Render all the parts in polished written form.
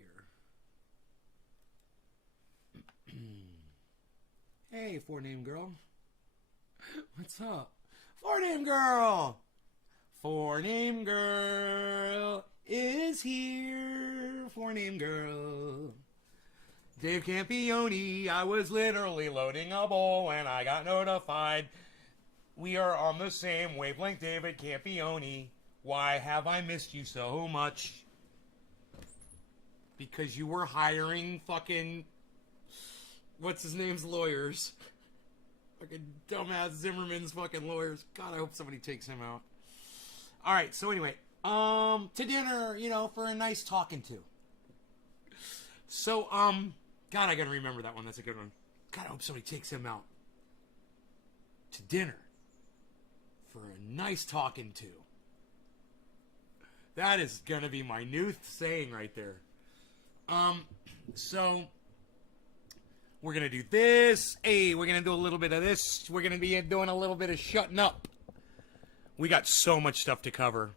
here. Hey, four-name girl. What's up? Four-name girl! Four-name girl is here. Four-name girl. Dave Campione, I was literally loading a bowl and I got notified. We are on the same wavelength, David Campione. Why have I missed you so much? Because you were hiring fucking... What's his name's lawyers? Fucking dumbass Zimmerman's fucking lawyers. God, I hope somebody takes him out. Alright, so anyway. To dinner, you know, for a nice talking to. So, God, I gotta remember that one. That's a good one. God, I hope somebody takes him out. To dinner. For a nice talking to. That is gonna be my new saying right there. So... We're going to do this. Hey, we're going to do a little bit of this. We're going to be doing a little bit of shutting up. We got so much stuff to cover.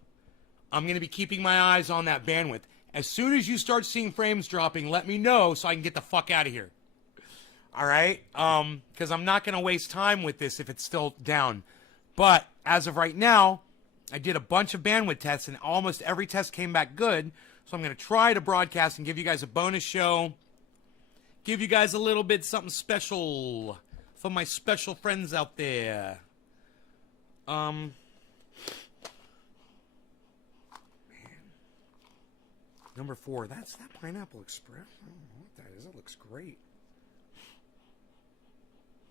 I'm going to be keeping my eyes on that bandwidth. As soon as you start seeing frames dropping, let me know so I can get the fuck out of here. All right? Because I'm not going to waste time with this if it's still down. But as of right now, I did a bunch of bandwidth tests, and almost every test came back good. So I'm going to try to broadcast and give you guys a bonus show. Give you guys a little bit something special for my special friends out there. Man. Number 4. That's that Pineapple Express. I don't know what that is. It looks great.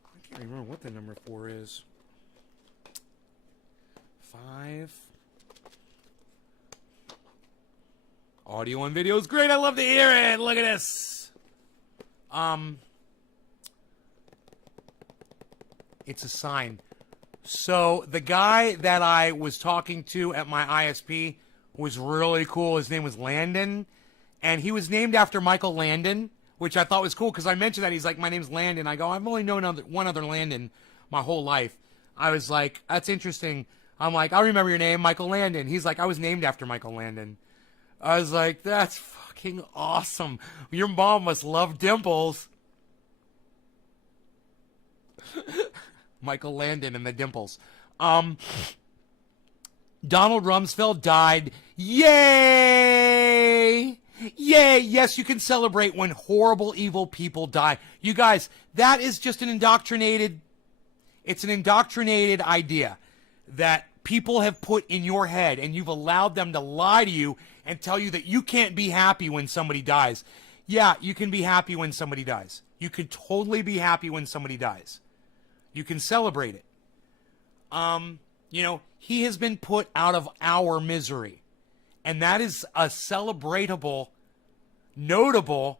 I can't remember what the number 4 is. 5. Audio and video is great. I love to hear it. Look at this. It's a sign. So the guy that I was talking to at my ISP was really cool. His name was Landon, and he was named after Michael Landon, which I thought was cool because I mentioned that. He's like, my name's Landon. I go, I've only known one other Landon my whole life. I was like, that's interesting. I'm like, I remember your name, Michael Landon. He's like, I was named after Michael Landon. I was like, that's fucking awesome. Your mom must love dimples. Michael Landon and the dimples. Donald Rumsfeld died. Yay! Yay! Yes, you can celebrate when horrible, evil people die. You guys, that is just it's an indoctrinated idea that people have put in your head, and you've allowed them to lie to you and tell you that you can't be happy when somebody dies. Yeah, you can be happy when somebody dies. You can totally be happy when somebody dies. You can celebrate it. You know, he has been put out of our misery. And that is a celebratable, notable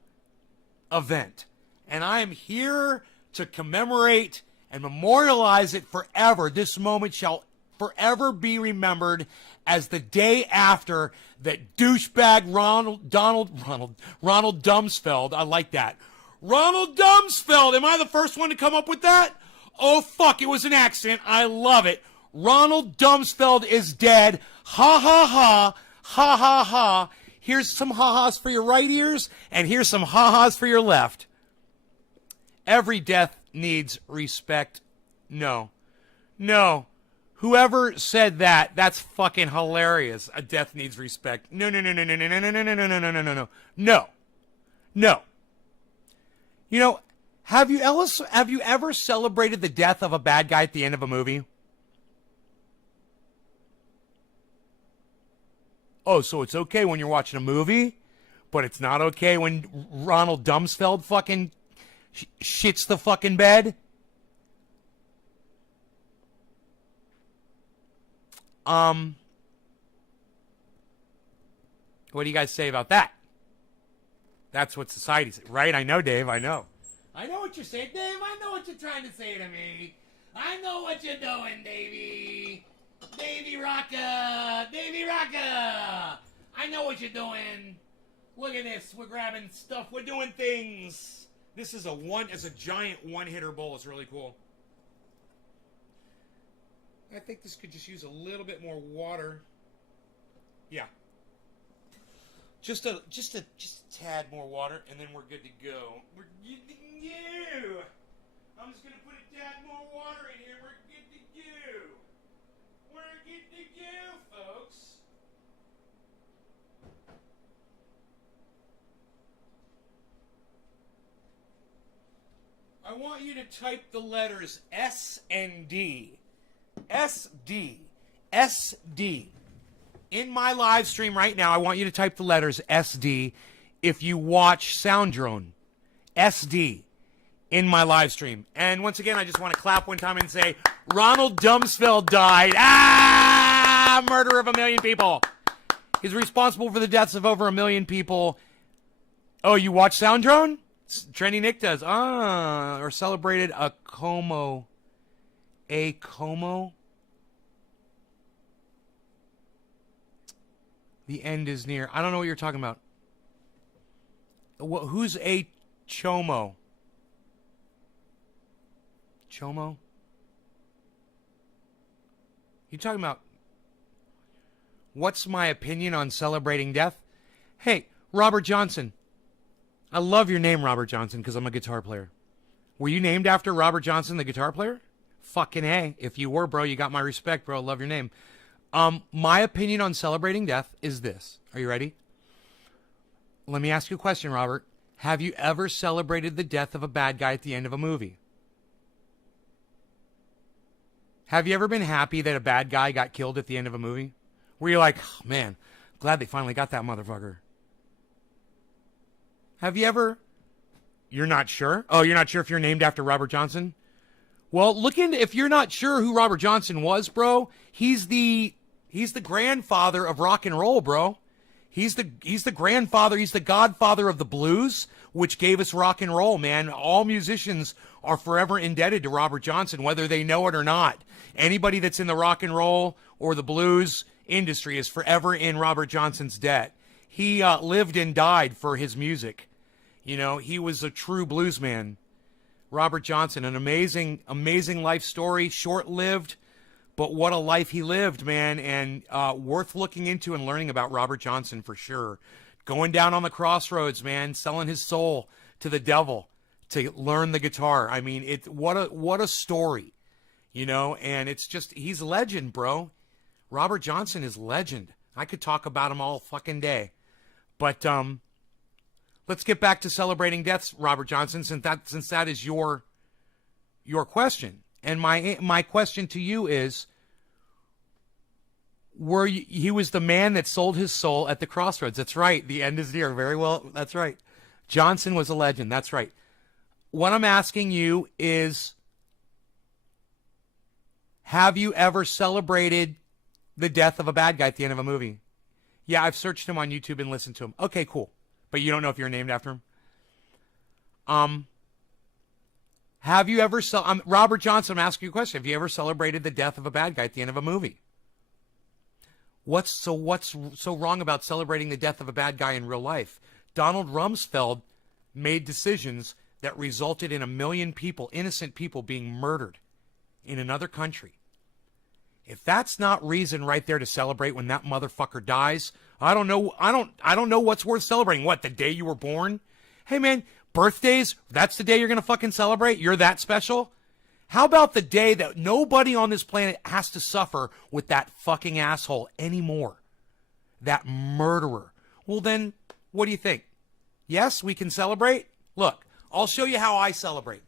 event. And I am here to commemorate and memorialize it forever. This moment shall forever be remembered as the day after that douchebag Ronald Rumsfeld. I like that. Ronald Rumsfeld. Am I the first one to come up with that? Oh, fuck. It was an accident. I love it. Ronald Rumsfeld is dead. Ha, ha, ha. Ha, ha, ha. Here's some ha-has for your right ears, and here's some ha-has for your left. Every death needs respect. No. No. Whoever said that, that's fucking hilarious. A death needs respect. No, no, no, no, no, no, no, no, no, no, no, no, no, no, no, no. No. No. You know, have you ever celebrated the death of a bad guy at the end of a movie? Oh, so it's okay when you're watching a movie, but it's not okay when Ronald Rumsfeld fucking shits the fucking bed? What do you guys say about that? That's what society says, right? I know, Dave, I know. I know what you're saying, Dave. I know what you're trying to say to me. I know what you're doing, Davey. Davey Rocka! Davey Rocka! I know what you're doing. Look at this. We're grabbing stuff. We're doing things. This is a giant one-hitter bowl. It's really cool. I think this could just use a little bit more water. Yeah. Just a tad more water, and then we're good to go. We're good to go. I'm just gonna put a tad more water in here. We're good to go. We're good to go, folks. I want you to type the letters S and D. SD. SD. In my live stream right now, I want you to type the letters SD if you watch Sound Drone. SD. In my live stream. And once again, I just want to clap one time and say, Ronald Rumsfeld died. Murder of 1 million people. He's responsible for the deaths of over 1 million people. Oh, you watch Sound Drone? Trendy Nick does. Or celebrated a Como. A Como? The end is near. I don't know what you're talking about. Who's a Chomo? Chomo? You talking about what's my opinion on celebrating death? Hey, Robert Johnson. I love your name, Robert Johnson, because I'm a guitar player. Were you named after Robert Johnson, the guitar player? Fucking A. If you were, bro, you got my respect, bro. I love your name. My opinion on celebrating death is this. Are you ready? Let me ask you a question, Robert. Have you ever celebrated the death of a bad guy at the end of a movie? Have you ever been happy that a bad guy got killed at the end of a movie? Where you're like, oh, man, glad they finally got that motherfucker. Have you ever? You're not sure? Oh, you're not sure if you're named after Robert Johnson? Well, look into, if you're not sure who Robert Johnson was, bro, he's the grandfather of rock and roll, bro. He's the grandfather, he's the godfather of the blues, which gave us rock and roll, man. All musicians are forever indebted to Robert Johnson, whether they know it or not. Anybody that's in the rock and roll or the blues industry is forever in Robert Johnson's debt. He lived and died for his music. You know, he was a true blues man. Robert Johnson, an amazing, amazing life story, short-lived, but what a life he lived, man, and worth looking into and learning about Robert Johnson for sure. Going down on the crossroads, man, selling his soul to the devil to learn the guitar. I mean, what a story, you know, and it's just, he's a legend, bro. Robert Johnson is legend. I could talk about him all fucking day. But let's get back to celebrating deaths, Robert Johnson, since that is your question. And my question to you is, he was the man that sold his soul at the crossroads. That's right. The end is near. Very well. That's right. Johnson was a legend. That's right. What I'm asking you is, have you ever celebrated the death of a bad guy at the end of a movie? Yeah, I've searched him on YouTube and listened to him. Okay, cool. But you don't know if you're named after him? Have you ever, Robert Johnson, I'm asking you a question. Have you ever celebrated the death of a bad guy at the end of a movie? What's so wrong about celebrating the death of a bad guy in real life? Donald Rumsfeld made decisions that resulted in 1 million people, innocent people, being murdered in another country. If that's not reason right there to celebrate when that motherfucker dies, I don't know what's worth celebrating. What, the day you were born? Hey man, birthdays, that's the day you're going to fucking celebrate? You're that special? How about the day that nobody on this planet has to suffer with that fucking asshole anymore? That murderer. Well then, what do you think? Yes, we can celebrate? Look, I'll show you how I celebrate.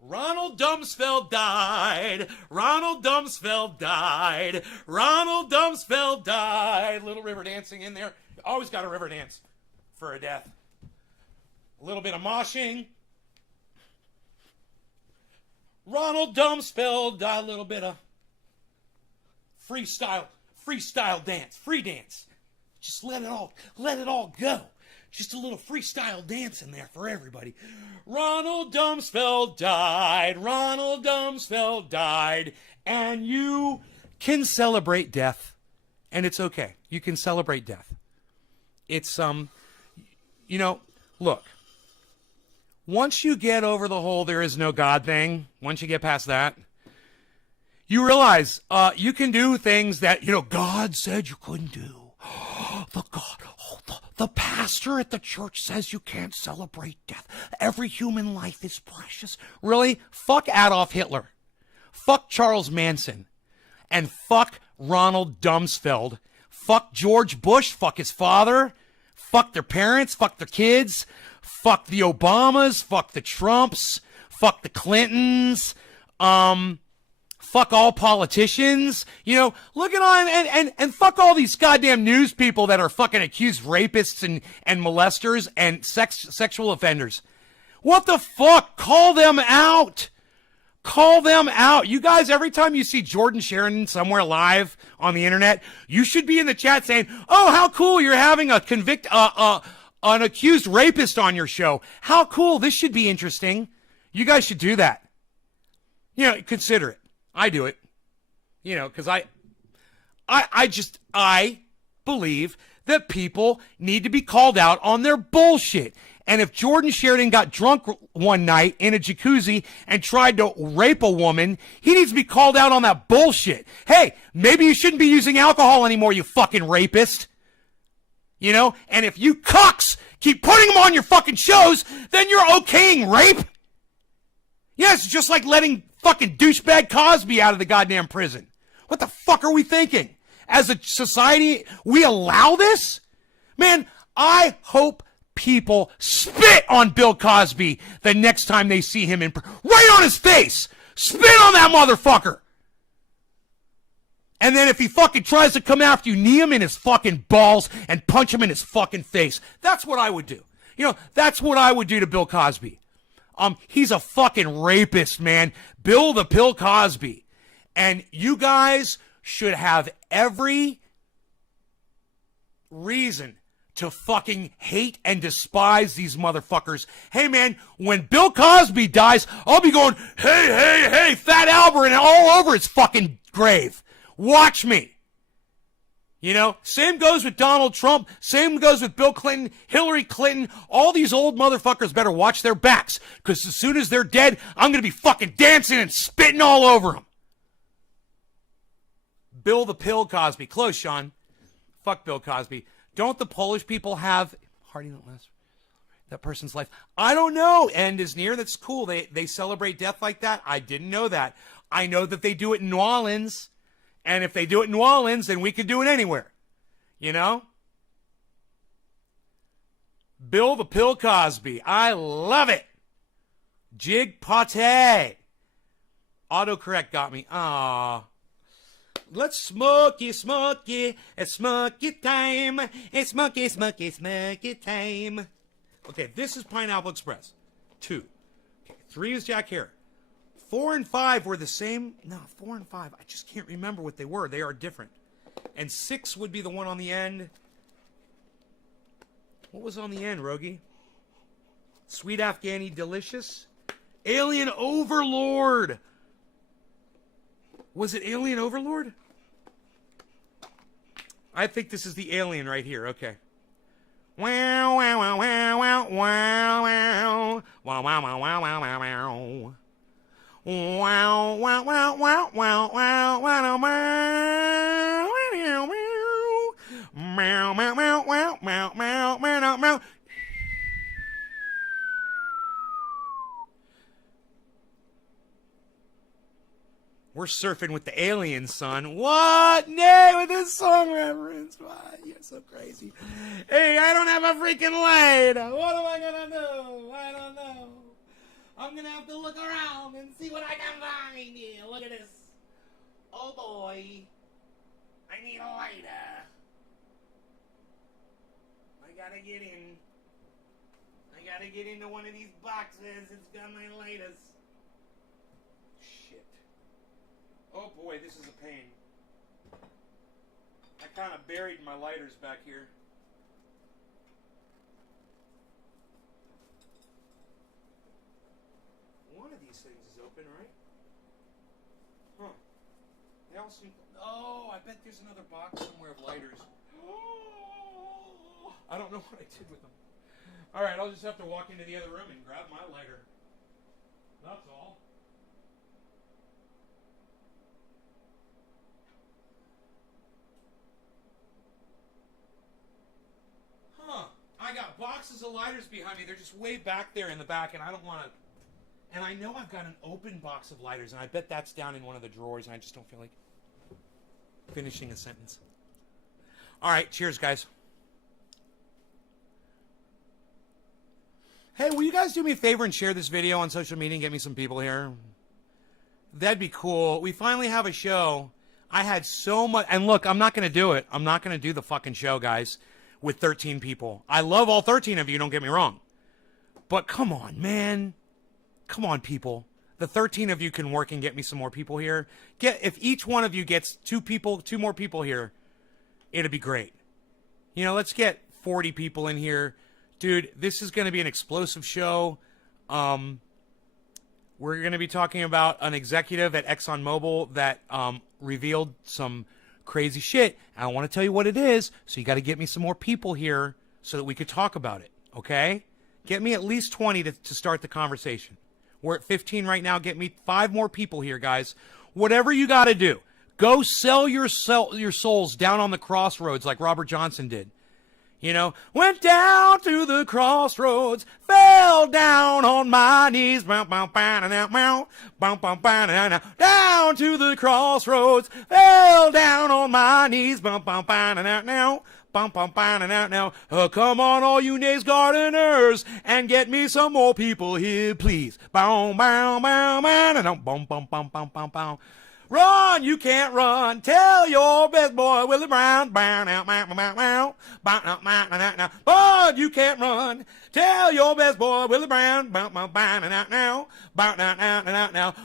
Ronald Rumsfeld died. Ronald Rumsfeld died. Ronald Rumsfeld died. Little river dancing in there. Always got a river dance for a death. A little bit of moshing. Ronald Rumsfeld died. A little bit of freestyle dance, free dance. Just let it all go. Just a little freestyle dance in there for everybody. Ronald Rumsfeld died. Ronald Rumsfeld died. And you can celebrate death. And it's okay. You can celebrate death. It's, you know, look. Once you get over the whole there is no God thing, once you get past that, you realize you can do things that, you know, God said you couldn't do. the pastor at the church says you can't celebrate death. Every human life is precious. Really? Fuck Adolf Hitler. Fuck Charles Manson. And fuck Ronald Rumsfeld. Fuck George Bush. Fuck his father. Fuck their parents. Fuck their kids. Fuck the Obamas. Fuck the Trumps. Fuck the Clintons. Fuck all politicians. You know, look at on and fuck all these goddamn news people that are fucking accused rapists and molesters and sexual offenders. What the fuck? Call them out. Call them out. You guys, every time you see Jordan Sheridan somewhere live on the internet, you should be in the chat saying, "Oh, how cool you're having a an accused rapist on your show. How cool. This should be interesting." You guys should do that. You know, consider it. I do it. You know, because I believe that people need to be called out on their bullshit. And if Jordan Sheridan got drunk one night in a jacuzzi and tried to rape a woman, he needs to be called out on that bullshit. Hey, maybe you shouldn't be using alcohol anymore, you fucking rapist. You know? And if you cucks keep putting them on your fucking shows, then you're okaying rape. Yes, yeah, just like letting fucking douchebag Cosby out of the goddamn prison. What the fuck are we thinking? As a society, we allow this? Man, I hope people spit on Bill Cosby the next time they see him right on his face. Spit on that motherfucker. And then if he fucking tries to come after you, knee him in his fucking balls and punch him in his fucking face. That's what I would do. You know, that's what I would do to Bill Cosby. He's a fucking rapist, man. Bill the Pill Cosby. And you guys should have every reason to fucking hate and despise these motherfuckers. Hey, man, when Bill Cosby dies, I'll be going, hey, Fat Albert, and all over his fucking grave. Watch me. You know, same goes with Donald Trump. Same goes with Bill Clinton, Hillary Clinton. All these old motherfuckers better watch their backs, because as soon as they're dead, I'm going to be fucking dancing and spitting all over them. Bill the Pill Cosby. Close, Sean. Fuck Bill Cosby. Don't the Polish people have Hardy don't last that person's life? I don't know. End is near. That's cool. They celebrate death like that. I didn't know that. I know that they do it in New Orleans. And if they do it in New Orleans, then we could do it anywhere. You know? Bill the Pill Cosby. I love it. Jig Pate. Autocorrect got me. Aww. Let's smoky. It's smoky time. It's smoky time. Okay, this is Pineapple Express. 2. Okay, 3 is Jack Hare. 4 and 5 were the same. No, 4 and 5. I just can't remember what they were. They are different. And 6 would be the one on the end. What was on the end, Rogie? Sweet Afghani Delicious? Alien Overlord. Was it Alien Overlord? I think this is the alien right here. Okay. Wow, wow, wow, wow, wow, wow, wow. Wow, wow, wow, wow, wow, wow, wow. Wow, wow, wow, wow, wow, wow, wow, meow, meow, meow, meow, meow, meow, meow, meow. We're surfing with the aliens, son. What? Nay, with this song reference. What? You're so crazy. Hey, I don't have a freaking light. What am I gonna do? I don't know. I'm gonna have to look around and see what I can find here. Look at this. Oh boy. I need a lighter. I gotta get in. I gotta get into one of these boxes. It's got my lighters. Shit. Oh boy, this is a pain. I kind of buried my lighters back here. One of these things is open, right? Huh. They all seem... Oh, I bet there's another box somewhere of lighters. Oh, I don't know what I did with them. Alright, I'll just have to walk into the other room and grab my lighter. That's all. boxes of lighters behind me. They're just way back there in the back, and I don't want to. And I know I've got an open box of lighters, and I bet that's down in one of the drawers, and I just don't feel like finishing a sentence. All right, cheers, guys. Hey, will you guys do me a favor and share this video on social media and get me some people here? That'd be cool. We finally have a show. I had so much, and look, I'm not going to do it. I'm not going to do the fucking show, guys, with 13 people. I love all 13 of you, don't get me wrong. But come on, man. Come on, people. The 13 of you can work and get me some more people here. If each one of you gets two more people here, it'd be great. You know, let's get 40 people in here. Dude, this is going to be an explosive show. We're going to be talking about an executive at ExxonMobil that revealed some crazy shit. I want to tell you what it is, so you got to get me some more people here so that we could talk about it, okay? Get me at least 20 to start the conversation. We're at 15 right now. Get me 5 more people here, guys. Whatever you got to do, go sell your souls down on the crossroads like Robert Johnson did. You know, went down to the crossroads, fell down on my knees, down to the crossroads, fell down on my knees, come on, all you Nays gardeners, and get me some more people here, please. Run, you can't run. Tell your best boy Willie Brown. Bud, you can't run. Tell your best boy Willie Brown.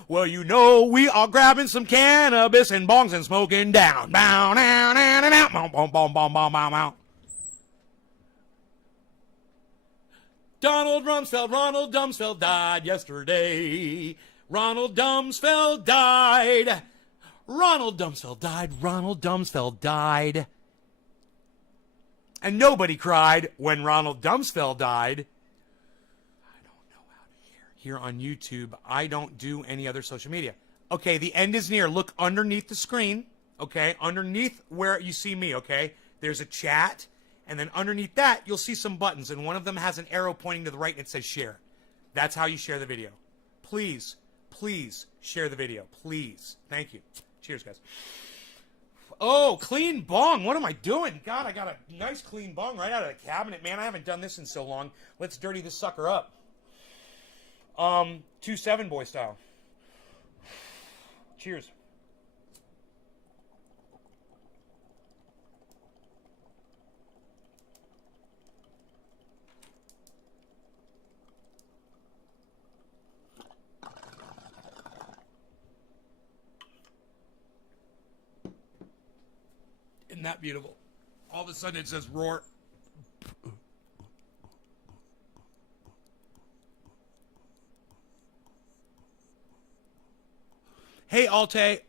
Well, you know we are grabbing some cannabis and bongs and smoking down. Ronald Rumsfeld died yesterday. Ronald Rumsfeld died. Ronald Rumsfeld died. And nobody cried when Ronald Rumsfeld died. I don't know how to hear. Here on YouTube, I don't do any other social media. Okay, the end is near. Look underneath the screen, okay? Underneath where you see me, okay? There's a chat, and then underneath that, you'll see some buttons, and one of them has an arrow pointing to the right, and it says share. That's how you share the video. Please share the video. Please. Thank you. Cheers, guys. Oh, clean bong. What am I doing? God, I got a nice clean bong right out of the cabinet, man. I haven't done this in so long. Let's dirty this sucker up. 2-7 boy style. Cheers. Isn't that beautiful? All of a sudden it says roar. Hey, Alte.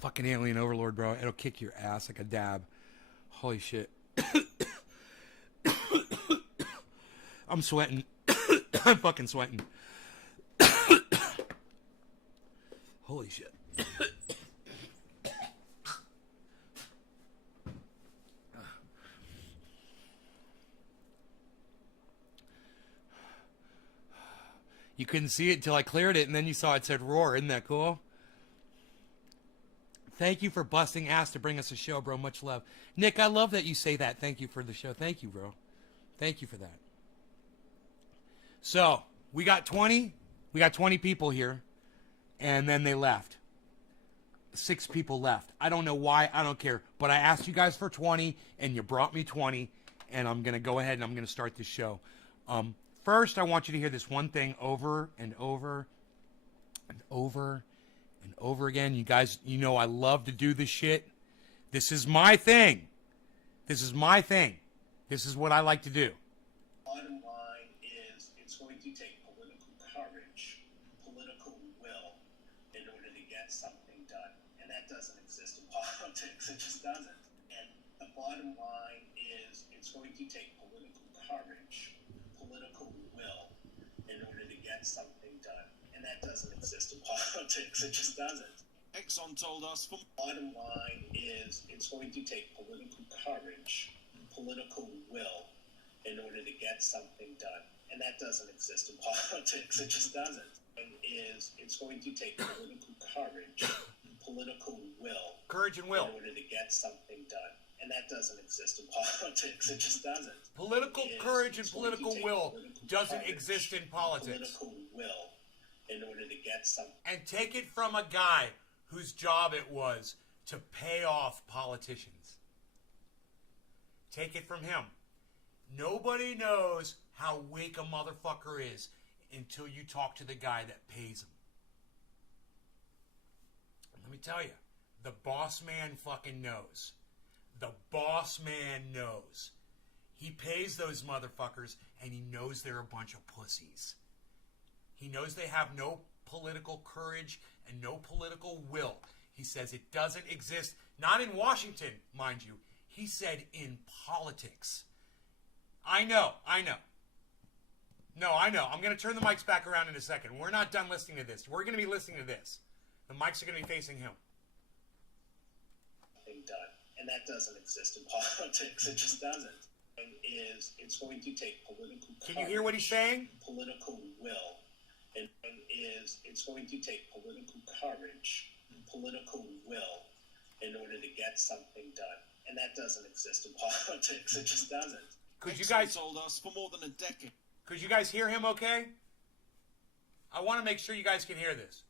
Fucking alien overlord, bro. It'll kick your ass like a dab. Holy shit. I'm sweating. I'm fucking sweating. Holy shit. You couldn't see it until I cleared it, and then you saw it said roar. Isn't that cool? Thank you for busting ass to bring us a show, bro. Much love. Nick, I love that you say that. Thank you for the show. Thank you, bro. Thank you for that. So, we got 20. We got 20 people here. And then they left. 6 people left. I don't know why. I don't care. But I asked you guys for 20, and you brought me 20. And I'm going to go ahead and I'm going to start this show. First, I want you to hear this one thing over and over and over and over again. You guys, you know I love to do this shit. This is my thing. This is my thing. This is what I like to do. Bottom line is it's going to take political courage, political get something done. And that doesn't exist in politics. It just doesn't. And the bottom line is it's going to take political courage, political will, in order to get something done. And that doesn't exist in politics. It just doesn't. Exxon told us from... Bottom line is it's going to take political courage, political will, in order to get something done. And that doesn't exist in politics. It just doesn't. And it's going to take political courage, political will. Courage and will. In order to get something done. And that doesn't exist in politics. It just doesn't. Political courage and political will doesn't exist in politics. Political will in order to get something. And take it from a guy whose job it was to pay off politicians. Take it from him. Nobody knows how weak a motherfucker is until you talk to the guy that pays him. Let me tell you, the boss man fucking knows. The boss man knows. He pays those motherfuckers, and he knows they're a bunch of pussies. He knows they have no political courage and no political will. He says it doesn't exist, not in Washington, mind you. He said in politics. I know. No, I know. I'm going to turn the mics back around in a second. We're not done listening to this. We're going to be listening to this. The mics are going to be facing him. Done. And that doesn't exist in politics. It just doesn't. And it's going to take political courage. Can you hear what he's saying? Political will. And it's going to take political courage, political will, in order to get something done. And that doesn't exist in politics. It just doesn't. Could you guys told us for more than a decade? Could you guys hear him okay? I want to make sure you guys can hear this.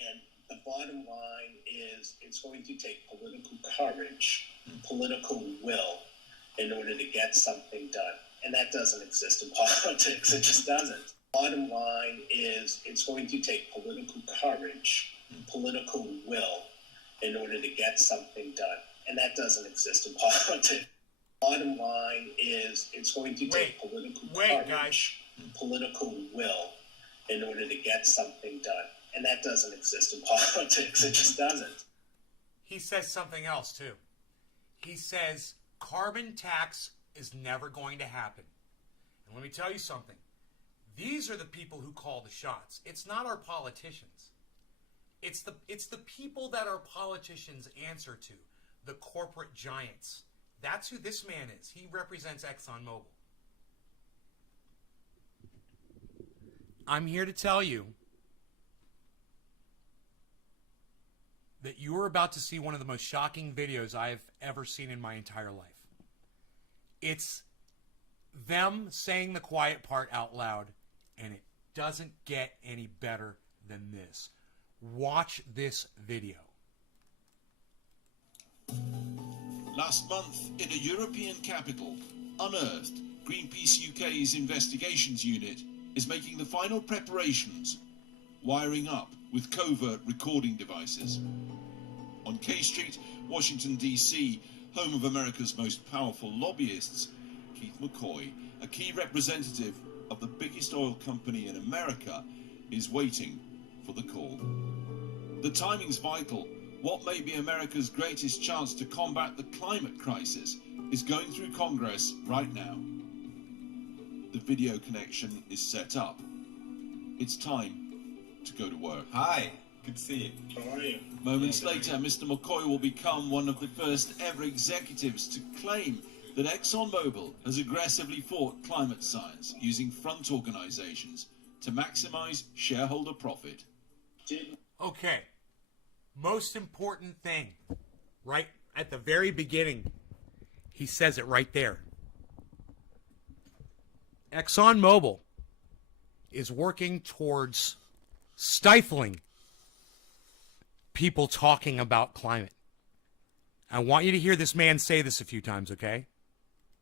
And the bottom line is it's going to take political courage, political will, in order to get something done. And that doesn't exist in politics. It just doesn't. Bottom line is it's going to take political courage, political will, in order to get something done. And that doesn't exist in politics. Bottom line is it's going to take political courage, political will, in order to get something done. And that doesn't exist in politics. It just doesn't. He says something else, too. He says carbon tax is never going to happen. And let me tell you something. These are the people who call the shots. It's not our politicians. It's the people that our politicians answer to, the corporate giants. That's who this man is. He represents ExxonMobil. I'm here to tell you that you are about to see one of the most shocking videos I have ever seen in my entire life. It's them saying the quiet part out loud, and it doesn't get any better than this. Watch this video. Last month, in a European capital, Unearthed, Greenpeace UK's investigations unit, is making the final preparations, wiring up with covert recording devices. On K Street, Washington, D.C., home of America's most powerful lobbyists, Keith McCoy, a key representative of the biggest oil company in America, is waiting for the call. The timing's vital. What may be America's greatest chance to combat the climate crisis is going through Congress right now. The video connection is set up. It's time to go to work. Hi, good to see you. How are you? Moments later, Mr. McCoy will become one of the first ever executives to claim that ExxonMobil has aggressively fought climate science using front organizations to maximize shareholder profit. Okay. Most important thing, right at the very beginning, he says it right there. ExxonMobil is working towards stifling people talking about climate. I want you to hear this man say this a few times, okay?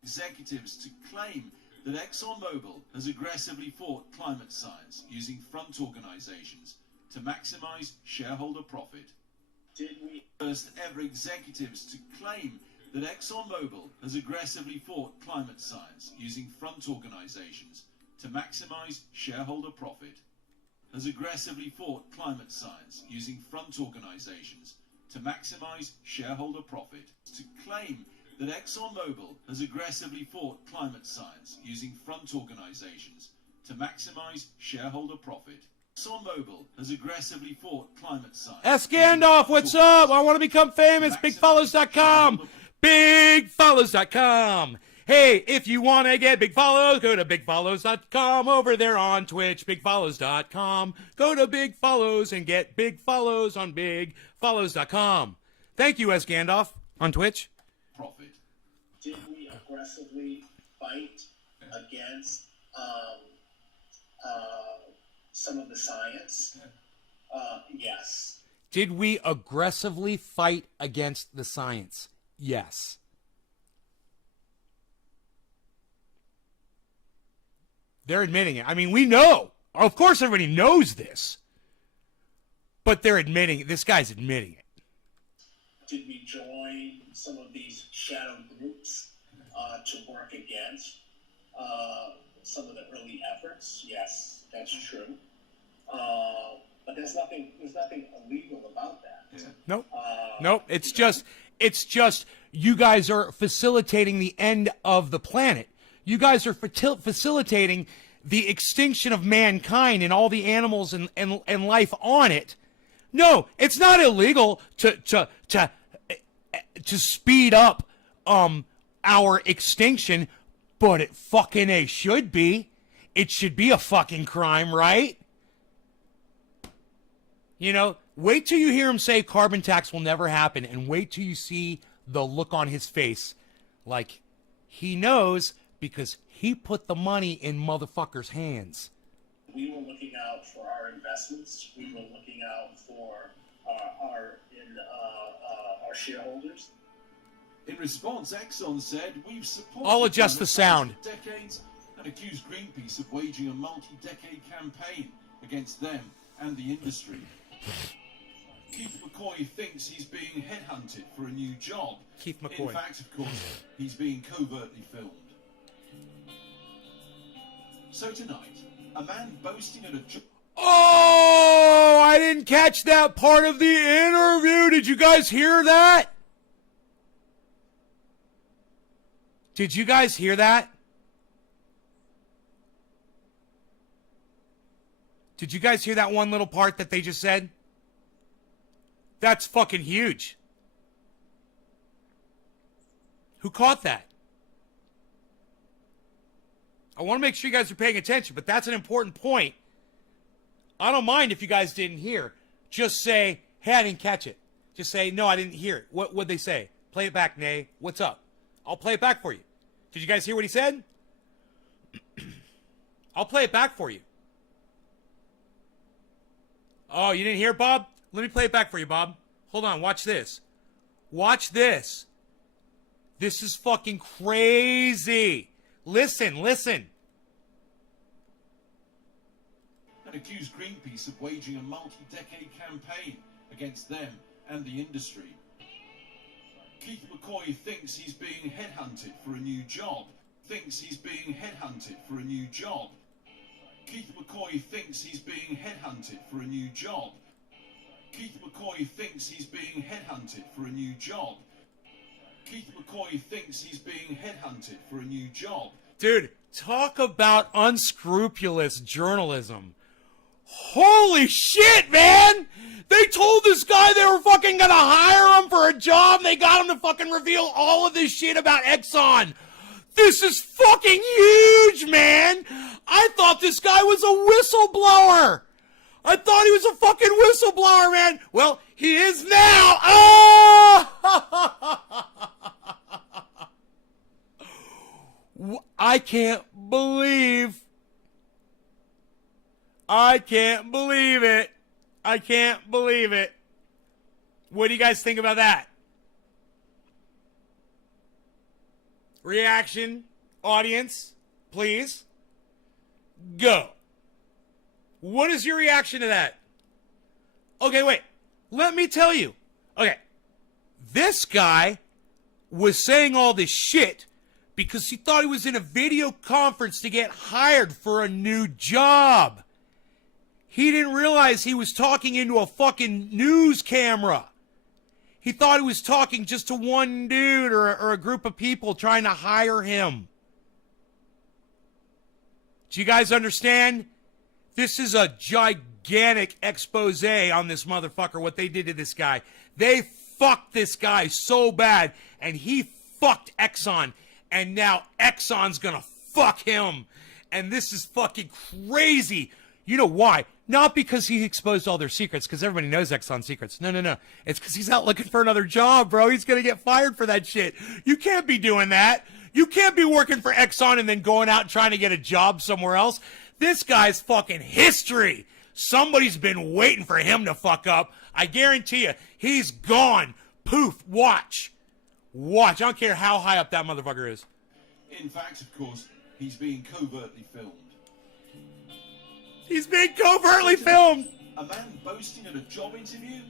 Executives to claim that ExxonMobil has aggressively fought climate science using front organizations to maximize shareholder profit. First ever executives to claim that ExxonMobil has aggressively fought climate science using front organizations to maximize shareholder profit. has aggressively fought climate science using front organizations to maximize shareholder profit. To claim that ExxonMobil has aggressively fought climate science using front organizations to maximize shareholder profit. ExxonMobil has aggressively fought climate science. S. Gandalf, what's up? I want to become famous. BigFollows.com. BigFollows.com. Hey, if you want to get big follows, go to BigFollows.com. Over there on Twitch, BigFollows.com. Go to Big Follows and get big follows on BigFollows.com. Thank you, S. Gandalf, on Twitch. Profit. Did we aggressively fight against some of the science? Yes. Did we aggressively fight against the science? Yes. They're admitting it. I mean, we know. Of course, everybody knows this. But they're admitting it. This guy's admitting it. Did we join some of these shadow groups to work against some of the early efforts? Yes, that's true. But there's nothing illegal about that. Yeah. Nope. Nope. It's just you guys are facilitating the end of the planet. You guys are facilitating the extinction of mankind and all the animals and life on it. No, it's not illegal to speed up our extinction, but it fucking should be. It should be a fucking crime, right? You know, wait till you hear him say carbon tax will never happen, and wait till you see the look on his face like he knows because he put the money in motherfuckers' hands. We were looking out for our investments. We were looking out for our shareholders. In response, Exxon said, we've supported... I'll adjust the sound. ...for decades and accused Greenpeace of waging a multi-decade campaign against them and the industry. Keith McCoy thinks he's being headhunted for a new job. Keith McCoy. In fact, of course, he's being covertly filmed. So tonight, a man boasting at a job... Oh, I didn't catch that part of the interview. Did you guys hear that? Did you guys hear that? Did you guys hear that one little part that they just said? That's fucking huge. Who caught that? I want to make sure you guys are paying attention, but that's an important point. I don't mind if you guys didn't hear. Just say, hey, I didn't catch it. Just say, no, I didn't hear it. What'd they say? Play it back, Nay. What's up? I'll play it back for you. Did you guys hear what he said? I'll play it back for you. Oh, you didn't hear it, Bob? Let me play it back for you, Bob. Hold on, watch this. Watch this. This is fucking crazy. Listen. And accused Greenpeace of waging a multi-decade campaign against them and the industry. Keith McCoy thinks he's being headhunted for a new job. Keith McCoy thinks he's being headhunted for a new job. Keith McCoy thinks he's being headhunted for a new job. Keith McCoy thinks he's being headhunted for a new job. Dude, talk about unscrupulous journalism. Holy shit, man! They told this guy they were fucking gonna hire him for a job. They got him to fucking reveal all of this shit about Exxon. This is fucking huge, man! I thought this guy was a whistleblower. I thought he was a fucking whistleblower, man. Well, he is now. Oh! I can't believe it. I can't believe it. What do you guys think about that? Reaction, audience, please. Go. What is your reaction to that? Okay, wait. Let me tell you. Okay. This guy was saying all this shit because he thought he was in a video conference to get hired for a new job. He didn't realize he was talking into a fucking news camera. He thought he was talking just to one dude or a group of people trying to hire him. Do you guys understand? This is a gigantic expose on this motherfucker, what they did to this guy. They fucked this guy so bad, and he fucked Exxon, and now Exxon's gonna fuck him. And this is fucking crazy. You know why? Not because he exposed all their secrets, because everybody knows Exxon's secrets. No. It's because he's out looking for another job, bro. He's gonna get fired for that shit. You can't be doing that. You can't be working for Exxon and then going out and trying to get a job somewhere else. This guy's fucking history. Somebody's been waiting for him to fuck up. I guarantee you, he's gone. Poof, watch. Watch. I don't care how high up that motherfucker is. In fact, of course, he's being covertly filmed. He's being covertly filmed. A man boasting at a job interview?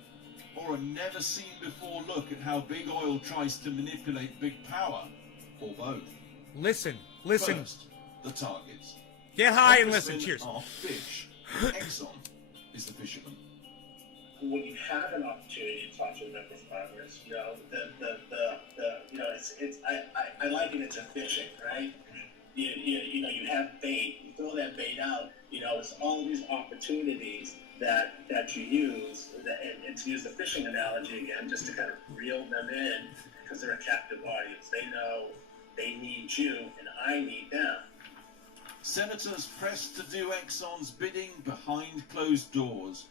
Or a never-seen-before look at how big oil tries to manipulate big power? Or both? Listen. First, the targets. Get high and listen. Congressmen Cheers. are fish. Exxon is the fisherman. When you have an opportunity to talk to a member of Congress, you know, I liken it to fishing, right? You have bait, you throw that bait out, it's all these opportunities that you use, and to use the fishing analogy again, just to kind of reel them in, because they're a captive audience. They know they need you, and I need them. Senators pressed to do Exxon's bidding behind closed doors.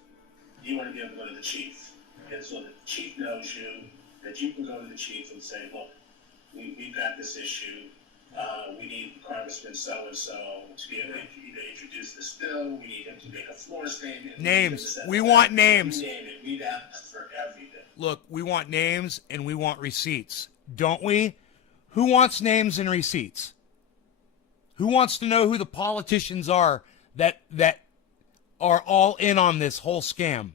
You want to be able to go to the chief, and so the chief knows you, that you can go to the chief and say, look, we've got this issue. We need Congressman so-and-so to be able to introduce this bill. We need him to make a floor statement. Names. We want names. We name it. We'd ask for everything. Look, we want names and we want receipts. Don't we? Who wants names and receipts? Who wants to know who the politicians are that are all in on this whole scam?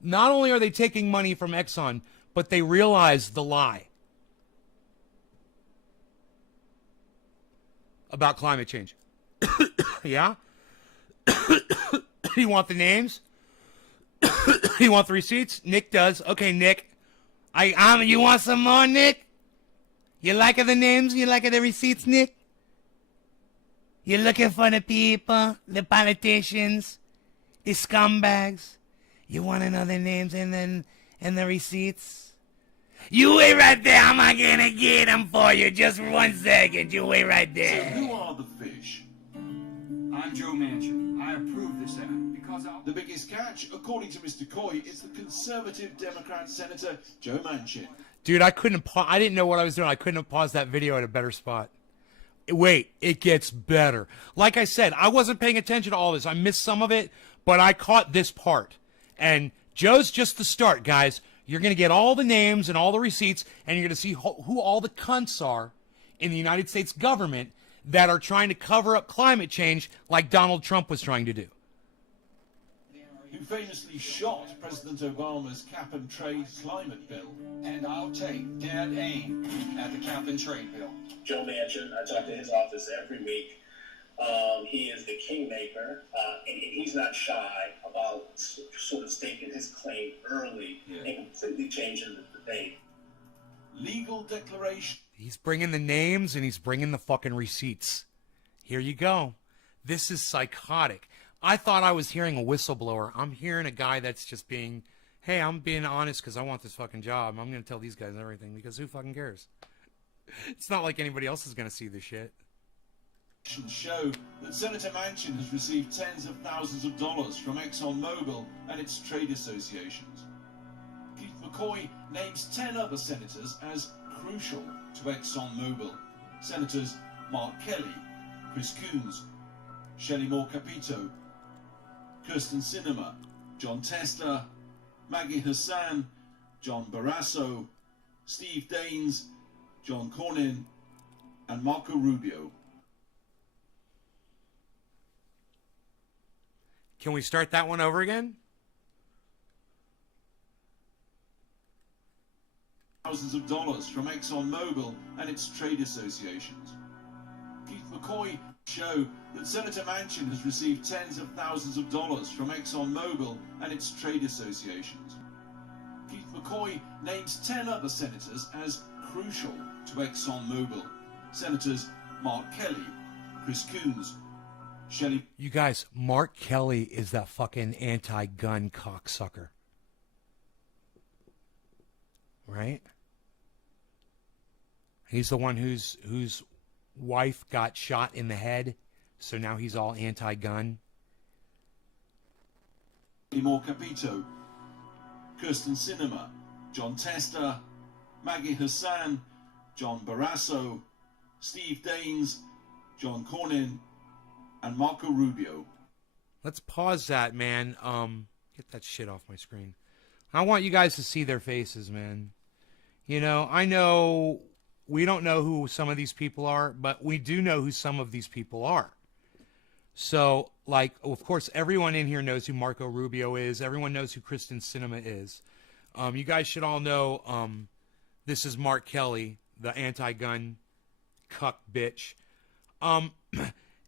Not only are they taking money from Exxon, but they realize the lie about climate change. Yeah? You want the names? You want the receipts? Nick does. Okay, Nick. You want some more, Nick? You like the names? You like the receipts, Nick? You're looking for the people, the politicians, the scumbags. You want to know their names and the receipts? You wait right there. I'm not gonna get them for you. Just for 1 second. You wait right So there. who are the fish? I'm Joe Manchin. I approve this act because The biggest catch, according to Mr. Coy, is the conservative Democrat Senator Joe Manchin. Dude, I didn't know what I was doing. I couldn't have paused that video at a better spot. Wait, it gets better. Like I said, I wasn't paying attention to all this. I missed some of it, but I caught this part. And Joe's just the start, guys. You're going to get all the names and all the receipts, and you're going to see who all the cunts are in the United States government that are trying to cover up climate change like Donald Trump was trying to do. Who famously shot President Obama's cap-and-trade climate bill. and I'll take dead aim at the cap and trade bill. Joe Manchin, I talk to his office every week. He is the kingmaker, and he's not shy about sort of staking his claim early and completely changing the debate. Legal declaration. He's bringing the names and he's bringing the fucking receipts. Here you go. This is psychotic. I thought I was hearing a whistleblower. I'm hearing a guy that's just being, hey, I'm being honest because I want this fucking job. I'm going to tell these guys everything because who fucking cares? It's not like anybody else is going to see this shit. Show that Senator Manchin has received tens of thousands of dollars from ExxonMobil and its trade associations. Keith McCoy names 10 other senators as crucial to ExxonMobil. Senators Mark Kelly, Chris Coons, Shelley Moore Capito, Kirsten Sinema, John Tester, Maggie Hassan, John Barrasso, Steve Daines, John Cornyn, and Marco Rubio. Can we start that one over again? Thousands of dollars from ExxonMobil and its trade associations. Keith McCoy McCoy show that Senator Manchin has received tens of thousands of dollars from ExxonMobil and its trade associations. Keith McCoy names 10 other senators as crucial to ExxonMobil. Senators Mark Kelly, Chris Coons, Shelley... You guys, Mark Kelly is that fucking anti-gun cocksucker. Right? He's the one whose wife got shot in the head, so now he's all anti-gun. More Capito, Kirsten Sinema, John Tester, Maggie Hassan, John Barrasso, Steve Daines, John Cornyn, and Marco Rubio. Let's pause that, man. Get that shit off my screen. I want you guys to see their faces, man. You know, I know we don't know who some of these people are, but we do know who some of these people are. So, like, of course, everyone in here knows who Marco Rubio is. Everyone knows who Kristen Sinema is. You guys should all know this is Mark Kelly, the anti-gun cuck bitch. And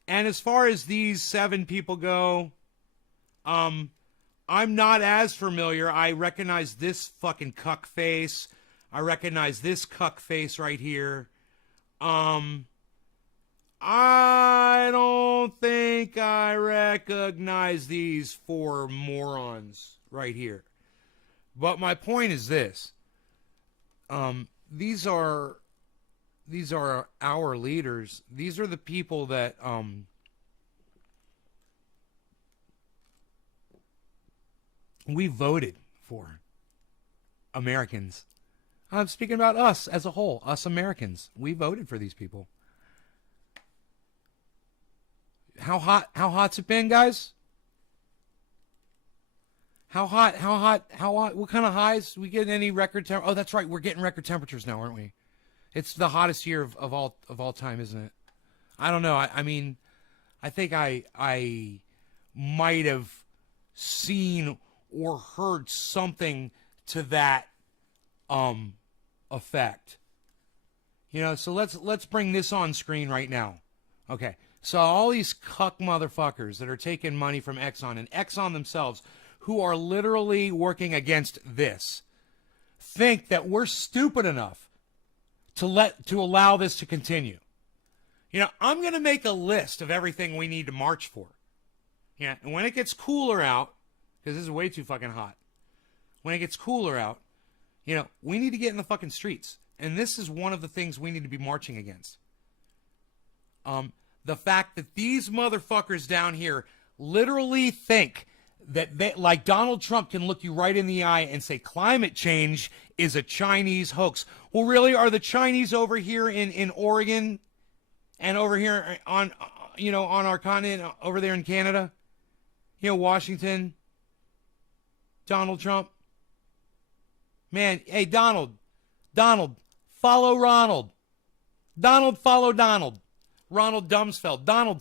as far as these 7 people go, I'm not as familiar. I recognize this fucking cuck face. I recognize this cuck face right here. I don't think I recognize these 4 morons right here. But my point is this. These are our leaders. These are the people that we voted for. Americans. I'm speaking about us as a whole, us Americans. We voted for these people. How hot's it been, guys? How hot? What kind of highs? We getting any record Oh, that's right. We're getting record temperatures now, aren't we? It's the hottest year of all time, isn't it? I don't know. I mean, I think I might have seen or heard something to that effect. You know, so let's bring this on screen right now. Okay. So all these cuck motherfuckers that are taking money from Exxon and Exxon themselves, who are literally working against this, think that we're stupid enough to allow this to continue. You know, I'm going to make a list of everything we need to march for. Yeah, and when it gets cooler out, because this is way too fucking hot, when it gets cooler out, you know, we need to get in the fucking streets. And this is one of the things we need to be marching against. The fact that these motherfuckers down here literally think that they, like Donald Trump can look you right in the eye and say climate change is a Chinese hoax. Well, really, are the Chinese over here in Oregon and over here on, you know, on our continent over there in Canada? You know, Washington, Donald Trump. Man, hey, Donald, follow Ronald. Donald, follow Donald. Ronald Rumsfeld. Donald,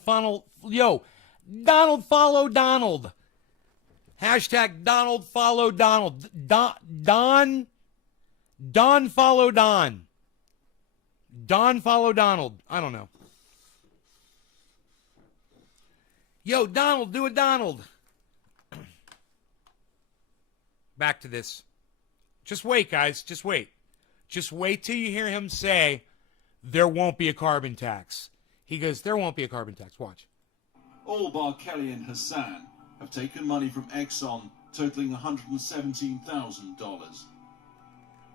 follow Donald. Hashtag Donald, follow Donald. Don, follow Don. Don, follow Donald. I don't know. Yo, Donald, do a Donald. Back to this. Just wait, guys. Just wait. Just wait till you hear him say, there won't be a carbon tax. He goes, there won't be a carbon tax. Watch. All bar Kelly and Hassan have taken money from Exxon totaling $117,000.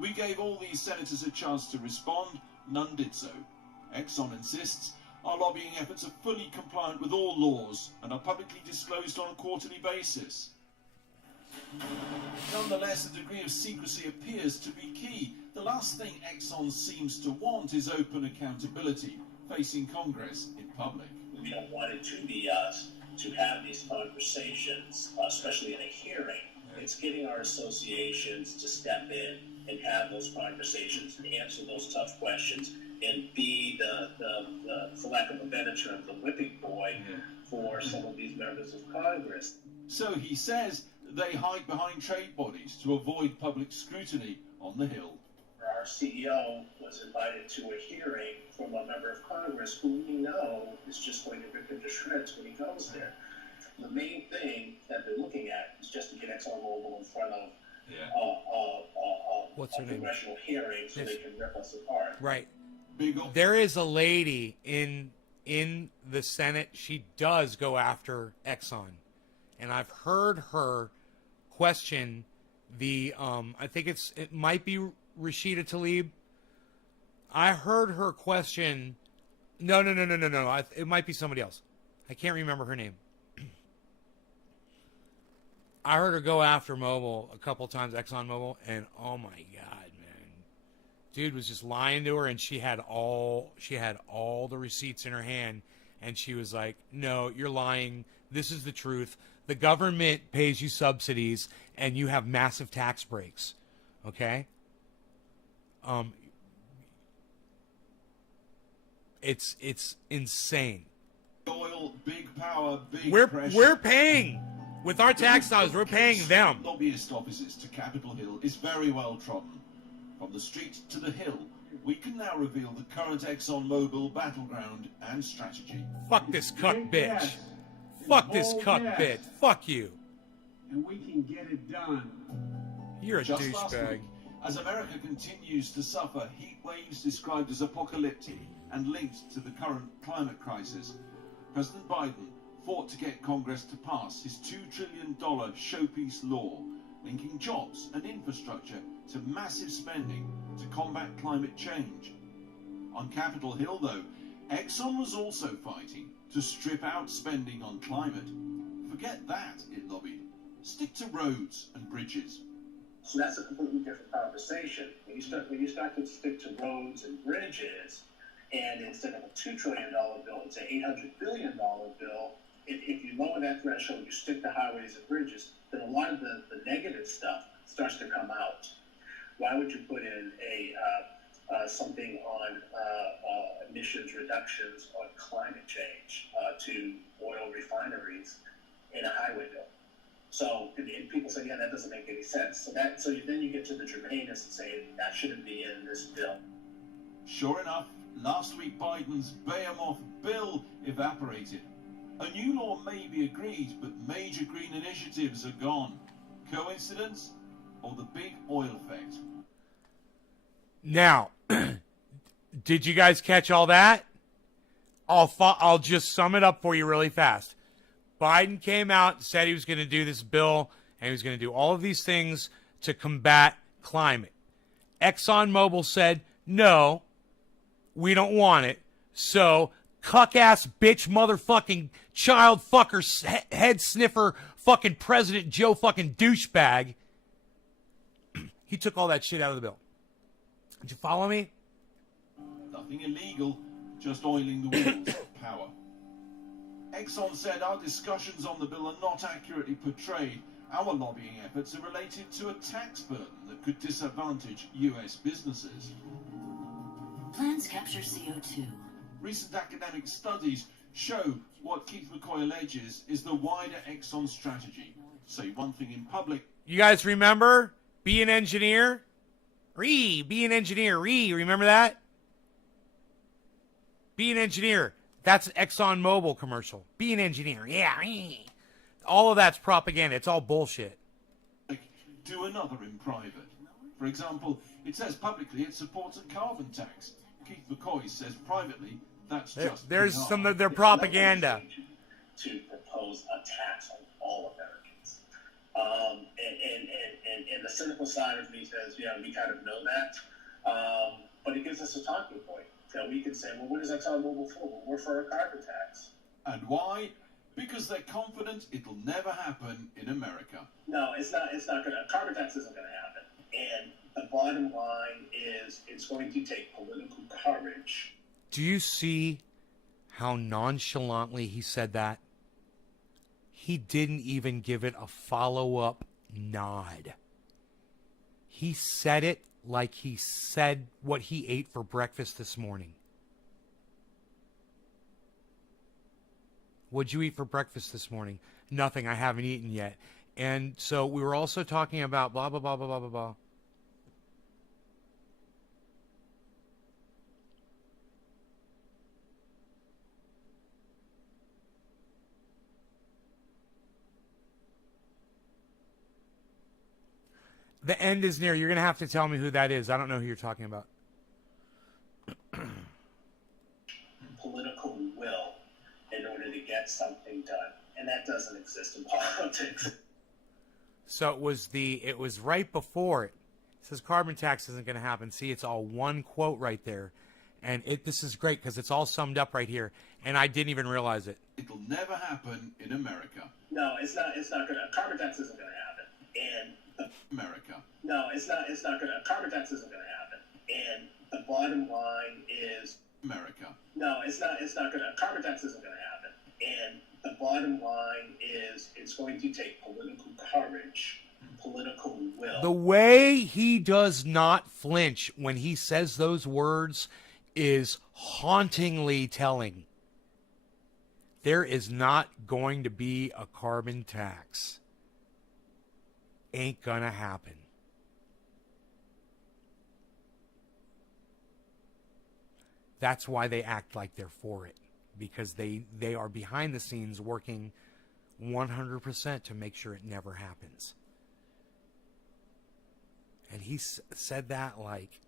We gave all these senators a chance to respond. None did so. Exxon insists our lobbying efforts are fully compliant with all laws and are publicly disclosed on a quarterly basis. Nonetheless, a degree of secrecy appears to be key. The last thing Exxon seems to want is open accountability, facing Congress in public. We don't want it to be us to have these conversations, especially in a hearing. It's getting our associations to step in and have those conversations and answer those tough questions and be the for lack of a better term, the whipping boy for some of these members of Congress. So he says they hide behind trade bodies to avoid public scrutiny on the Hill. For our our CEO was invited to a hearing from a member of Congress who we know is just going to rip him to shreds when he goes there. The main thing that they're looking at is just to get ExxonMobil in front of What's her a name? congressional hearing so they can rip us apart. Right. Big op- There is a lady in the Senate. She does go after Exxon, and I've heard her question the I think it might be Rashida Tlaib. I heard her question. No. It might be somebody else. I can't remember her name. I heard her go after Mobil a couple times, ExxonMobil, and oh my God, man, dude was just lying to her, and she had all the receipts in her hand, and she was like, "No, you're lying. This is the truth. The government pays you subsidies, and you have massive tax breaks." Okay. It's insane. Oil, big power, big We're pressure. paying with our tax dollars. We're paying them. Lobbyist offices to Capitol Hill is very well trodden. From the street to the hill, we can now reveal the current ExxonMobil battleground and strategy. Fuck this cuck bitch. Yes. Fuck this Bold cuck yes. bitch. Fuck you. And we can get it done. You're a Just last douchebag. week, as America continues to suffer heat waves described as apocalyptic and linked to the current climate crisis, President Biden fought to get Congress to pass his $2 trillion showpiece law linking jobs and infrastructure to massive spending to combat climate change. On Capitol Hill, though, Exxon was also fighting to strip out spending on climate. Forget that, it lobbied. Stick to roads and bridges. So that's a completely different conversation. When you start to stick to roads and bridges, and instead of a $2 trillion bill, it's an $800 billion bill. If you lower that threshold, you stick to highways and bridges, then a lot of the negative stuff starts to come out. Why would you put in something on emissions reductions on climate change to oil refineries in a highway bill? So, and people say, yeah, that doesn't make any sense. So then you get to the germaneness and say that shouldn't be in this bill. Sure enough, last week Biden's behemoth bill evaporated. A new law may be agreed, but major green initiatives are gone. Coincidence? Or the big oil effect? Now, did you guys catch all that? I'll just sum it up for you really fast. Biden came out and said he was going to do this bill, and he was going to do all of these things to combat climate. ExxonMobil said, no, we don't want it. So, cuck-ass bitch motherfucking child fucker head sniffer fucking President Joe fucking douchebag, he took all that shit out of the bill. Did you follow me? Nothing illegal, just oiling the wheels of power. Exxon said our discussions on the bill are not accurately portrayed. Our lobbying efforts are related to a tax burden that could disadvantage US businesses. Plans capture CO2. Recent academic studies show what Keith McCoy alleges is the wider Exxon strategy. Say one thing in public. You guys remember? Be an engineer? Be an engineer. Remember that? Be an engineer. That's an ExxonMobil commercial. Be an engineer. Yeah. All of that's propaganda. It's all bullshit. Do another in private. For example, it says publicly it supports a carbon tax. Keith McCoy says privately that's just There's bizarre. some of their propaganda. To propose a tax on all Americans. And the cynical side of me says, yeah, we kind of know that. But it gives us a talking point. So we can say, well, what is ExxonMobil for? Well, we're for a carbon tax. And why? Because they're confident it'll never happen in America. No, it's not going to. Carbon tax isn't going to happen. And the bottom line is it's going to take political courage. Do you see how nonchalantly he said that? He didn't even give it a follow-up nod. He said it like he said what he ate for breakfast this morning. What'd you eat for breakfast this morning? Nothing. I haven't eaten yet. And so we were also talking about blah, blah, blah, blah, blah, blah, blah. The end is near. You're going to have to tell me who that is. I don't know who you're talking about. Political will in order to get something done. And that doesn't exist in politics. So it was right before it. It says carbon tax isn't going to happen. See, it's all one quote right there. And this is great because it's all summed up right here. And I didn't even realize it. It'll never happen in America. No, it's not going to. Carbon tax isn't going to happen. And America. no, it's not going to. Carbon tax isn't going to happen. And the bottom line is America. no, it's not going to. Carbon tax isn't going to happen. And the bottom line is it's going to take political courage, political will. The way he does not flinch when he says those words is hauntingly telling. There is not going to be a carbon tax. Ain't gonna happen. That's why they act like they're for it. Because they are behind the scenes working 100% to make sure it never happens. And he said that like...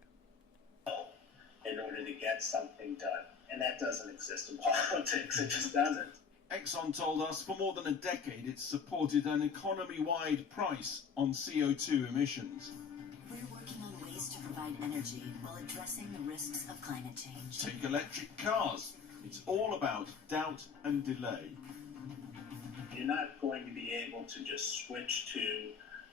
in order to get something done. And that doesn't exist in politics. It just doesn't. Exxon told us for more than a decade it's supported an economy-wide price on CO2 emissions. We're working on ways to provide energy while addressing the risks of climate change. Take electric cars. It's all about doubt and delay. You're not going to be able to just switch to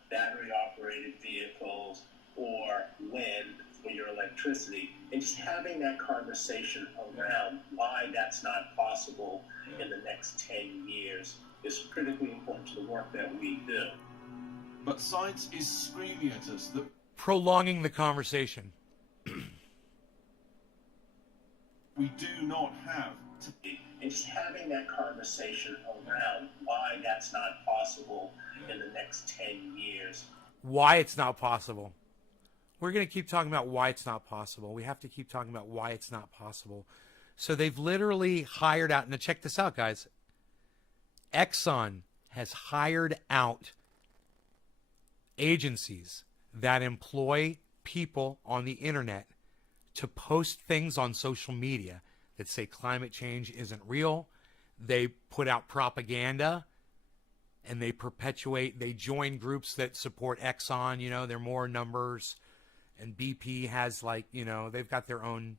battery-operated vehicles or wind for your electricity. And just having that conversation around why that's not possible in the next 10 years is critically important to the work that we do. But science is screaming at us that prolonging the conversation. we do not have to. And just having that conversation around why that's not possible in the next 10 years. Why it's not possible. We're going to keep talking about why it's not possible. We have to keep talking about why it's not possible. So they've literally hired out, now check this out, guys. Exxon has hired out agencies that employ people on the internet to post things on social media that say climate change isn't real. They put out propaganda and they join groups that support Exxon. You know, they're more numbers. And BP has they've got their own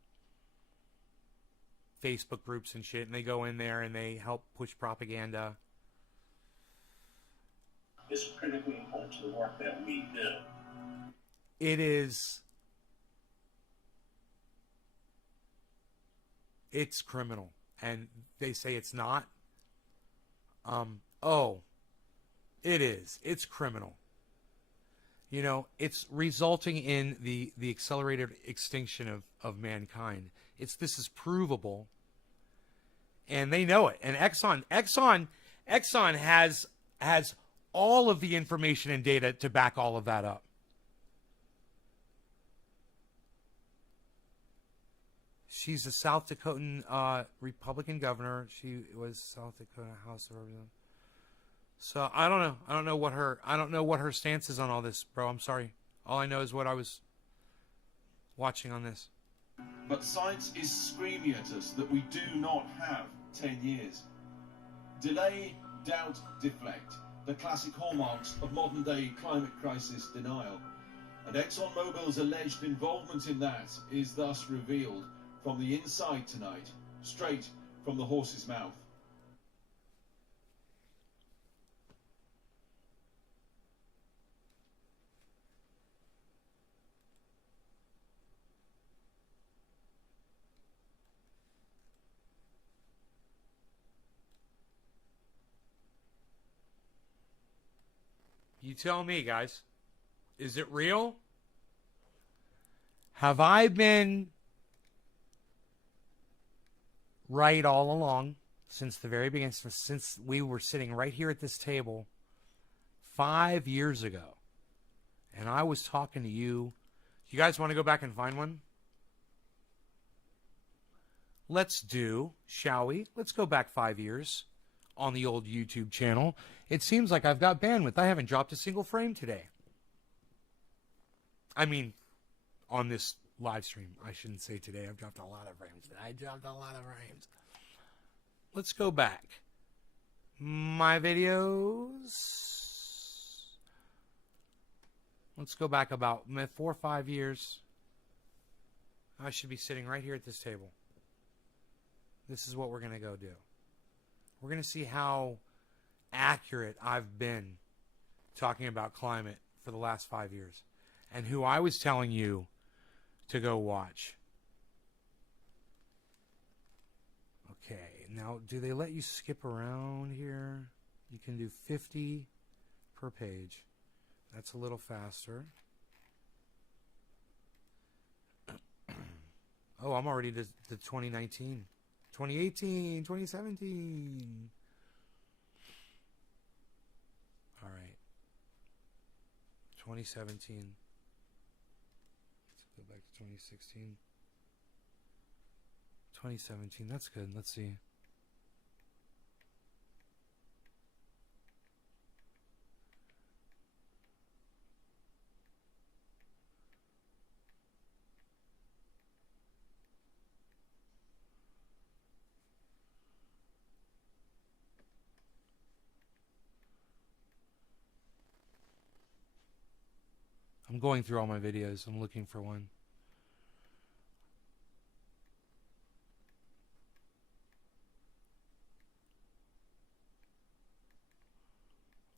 Facebook groups and shit. And they go in there and they help push propaganda. It's critically important to the work that we do. It's criminal. And they say it's not. It is. It's criminal. You know, it's resulting in the accelerated extinction of mankind. This is provable. And they know it. And Exxon has all of the information and data to back all of that up. She's a South Dakotan Republican governor. She was South Dakota House of Representatives. So I don't know. I don't know what her stance is on all this, bro. I'm sorry. All I know is what I was watching on this. But science is screaming at us that we do not have 10 years. Delay, doubt, deflect. The classic hallmarks of modern-day climate crisis denial. And ExxonMobil's alleged involvement in that is thus revealed from the inside tonight, straight from the horse's mouth. You tell me, guys. Is it real? Have I been right all along since the very beginning, since we were sitting right here at this table 5 years ago, and I was talking to you? You guys want to go back and find one? Let's do, shall we? Let's go back 5 years on the old YouTube channel. It seems like I've got bandwidth. I haven't dropped a single frame today. I mean, on this live stream. I shouldn't say today. I've dropped a lot of frames. I dropped a lot of frames. Let's go back. My videos. Let's go back about 4 or 5 years. I should be sitting right here at this table. This is what we're going to go do. We're going to see how accurate I've been talking about climate for the last 5 years. And who I was telling you to go watch. Okay, now do they let you skip around here? You can do 50 per page. That's a little faster. Oh, I'm already to 2019. 2018, 2017. All right. 2017. Let's go back to 2016. 2017. That's good. Let's see. I'm going through all my videos. I'm looking for one.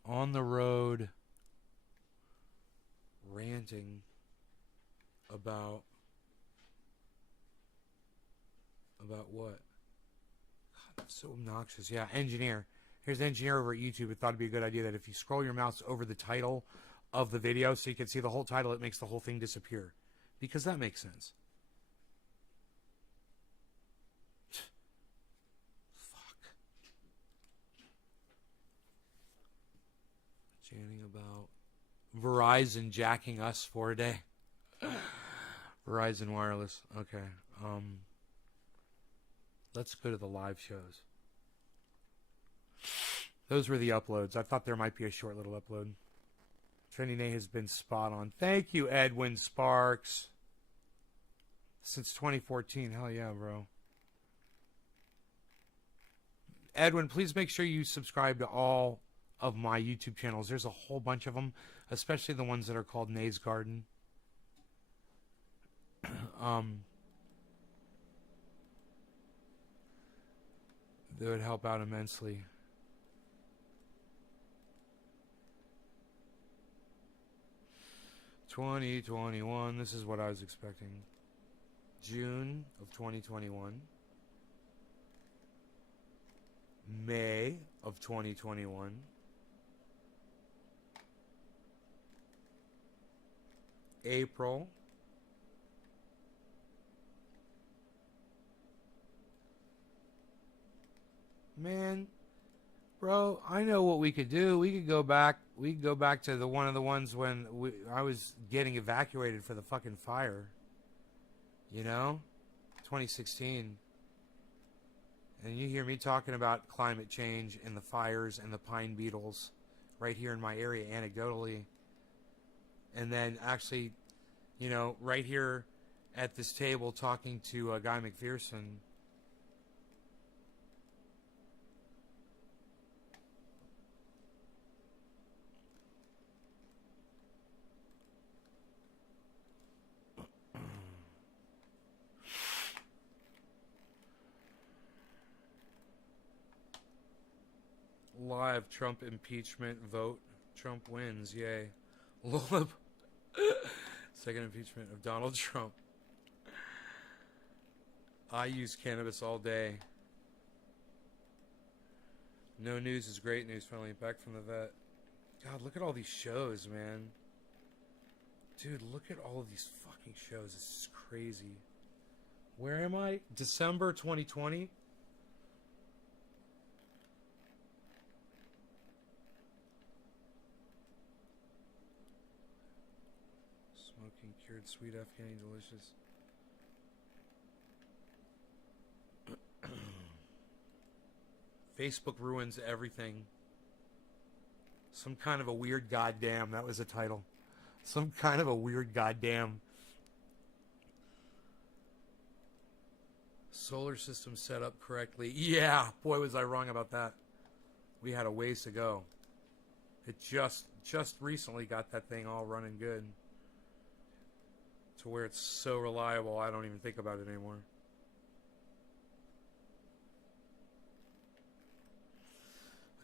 On the road ranting about what? God, that's so obnoxious. Yeah, engineer. Here's engineer over at YouTube. It thought it'd be a good idea that if you scroll your mouse over the title of the video so you can see the whole title, it makes the whole thing disappear. Because that makes sense. Fuck. Chanting about Verizon jacking us for a day. Verizon Wireless. Okay. Let's go to the live shows. Those were the uploads. I thought there might be a short little upload. Trending A has been spot on. Thank you, Edwin Sparks. Since 2014. Hell yeah, bro. Edwin, please make sure you subscribe to all of my YouTube channels. There's a whole bunch of them, especially the ones that are called Nays Garden. That would help out immensely. (2021). This is what I was expecting. June of 2021. May of 2021. April. Man, bro, I know what we could do. We could go back. We could go back to the one of the ones when I was getting evacuated for the fucking fire. You know? 2016. And you hear me talking about climate change and the fires and the pine beetles right here in my area anecdotally. And then actually, you know, right here at this table talking to Guy McPherson. Live Trump impeachment vote. Trump wins. Yay. Second impeachment of Donald Trump. I use cannabis all day. No news is great news. Finally back from the vet. God, look at all these shows, man. Dude, look at all of these fucking shows. This is crazy. Where am I? December 2020? Smoking cured sweet Afghani delicious. Facebook ruins everything. Some kind of a weird goddamn. That was a title. Some kind of a weird goddamn solar system set up correctly. Yeah, boy, was I wrong about that. We had a ways to go. It just recently got that thing all running good to where it's so reliable I don't even think about it anymore.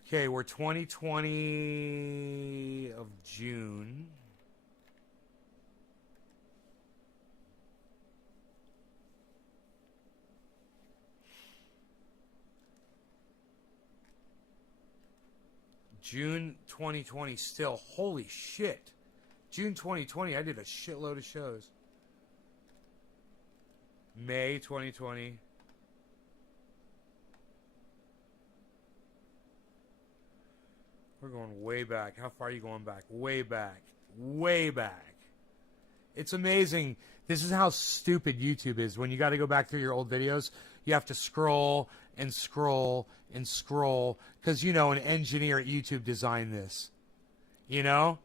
Okay, we're 2020 of June. June 2020 still. Holy shit. June 2020, I did a shitload of shows. May 2020. We're going way back. How far are you going back? Way back. Way back. It's amazing. This is how stupid YouTube is. When you got to go back through your old videos, you have to scroll and scroll and scroll. Because, you know, an engineer at YouTube designed this. You know?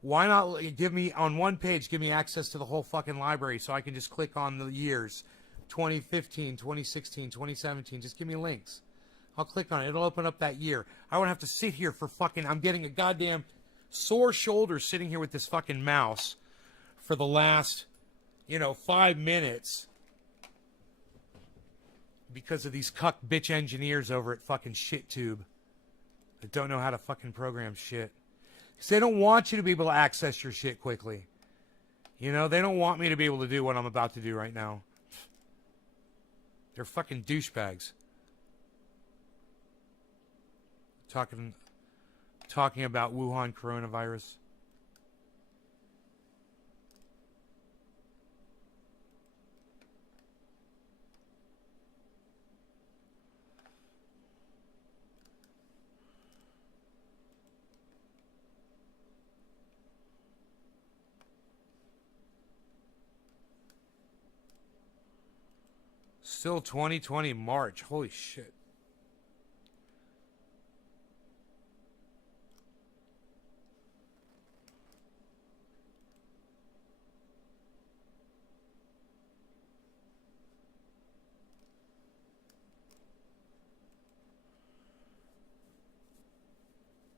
Why not give me, on one page, give me access to the whole fucking library so I can just click on the years. 2015, 2016, 2017. Just give me links. I'll click on it. It'll open up that year. I won't have to sit here for fucking... I'm getting a goddamn sore shoulder sitting here with this fucking mouse for the last, 5 minutes because of these cuck bitch engineers over at fucking ShitTube that don't know how to fucking program shit. Because they don't want you to be able to access your shit quickly. They don't want me to be able to do what I'm about to do right now. They're fucking douchebags. Talking about Wuhan coronavirus. Still 2020 March. Holy shit.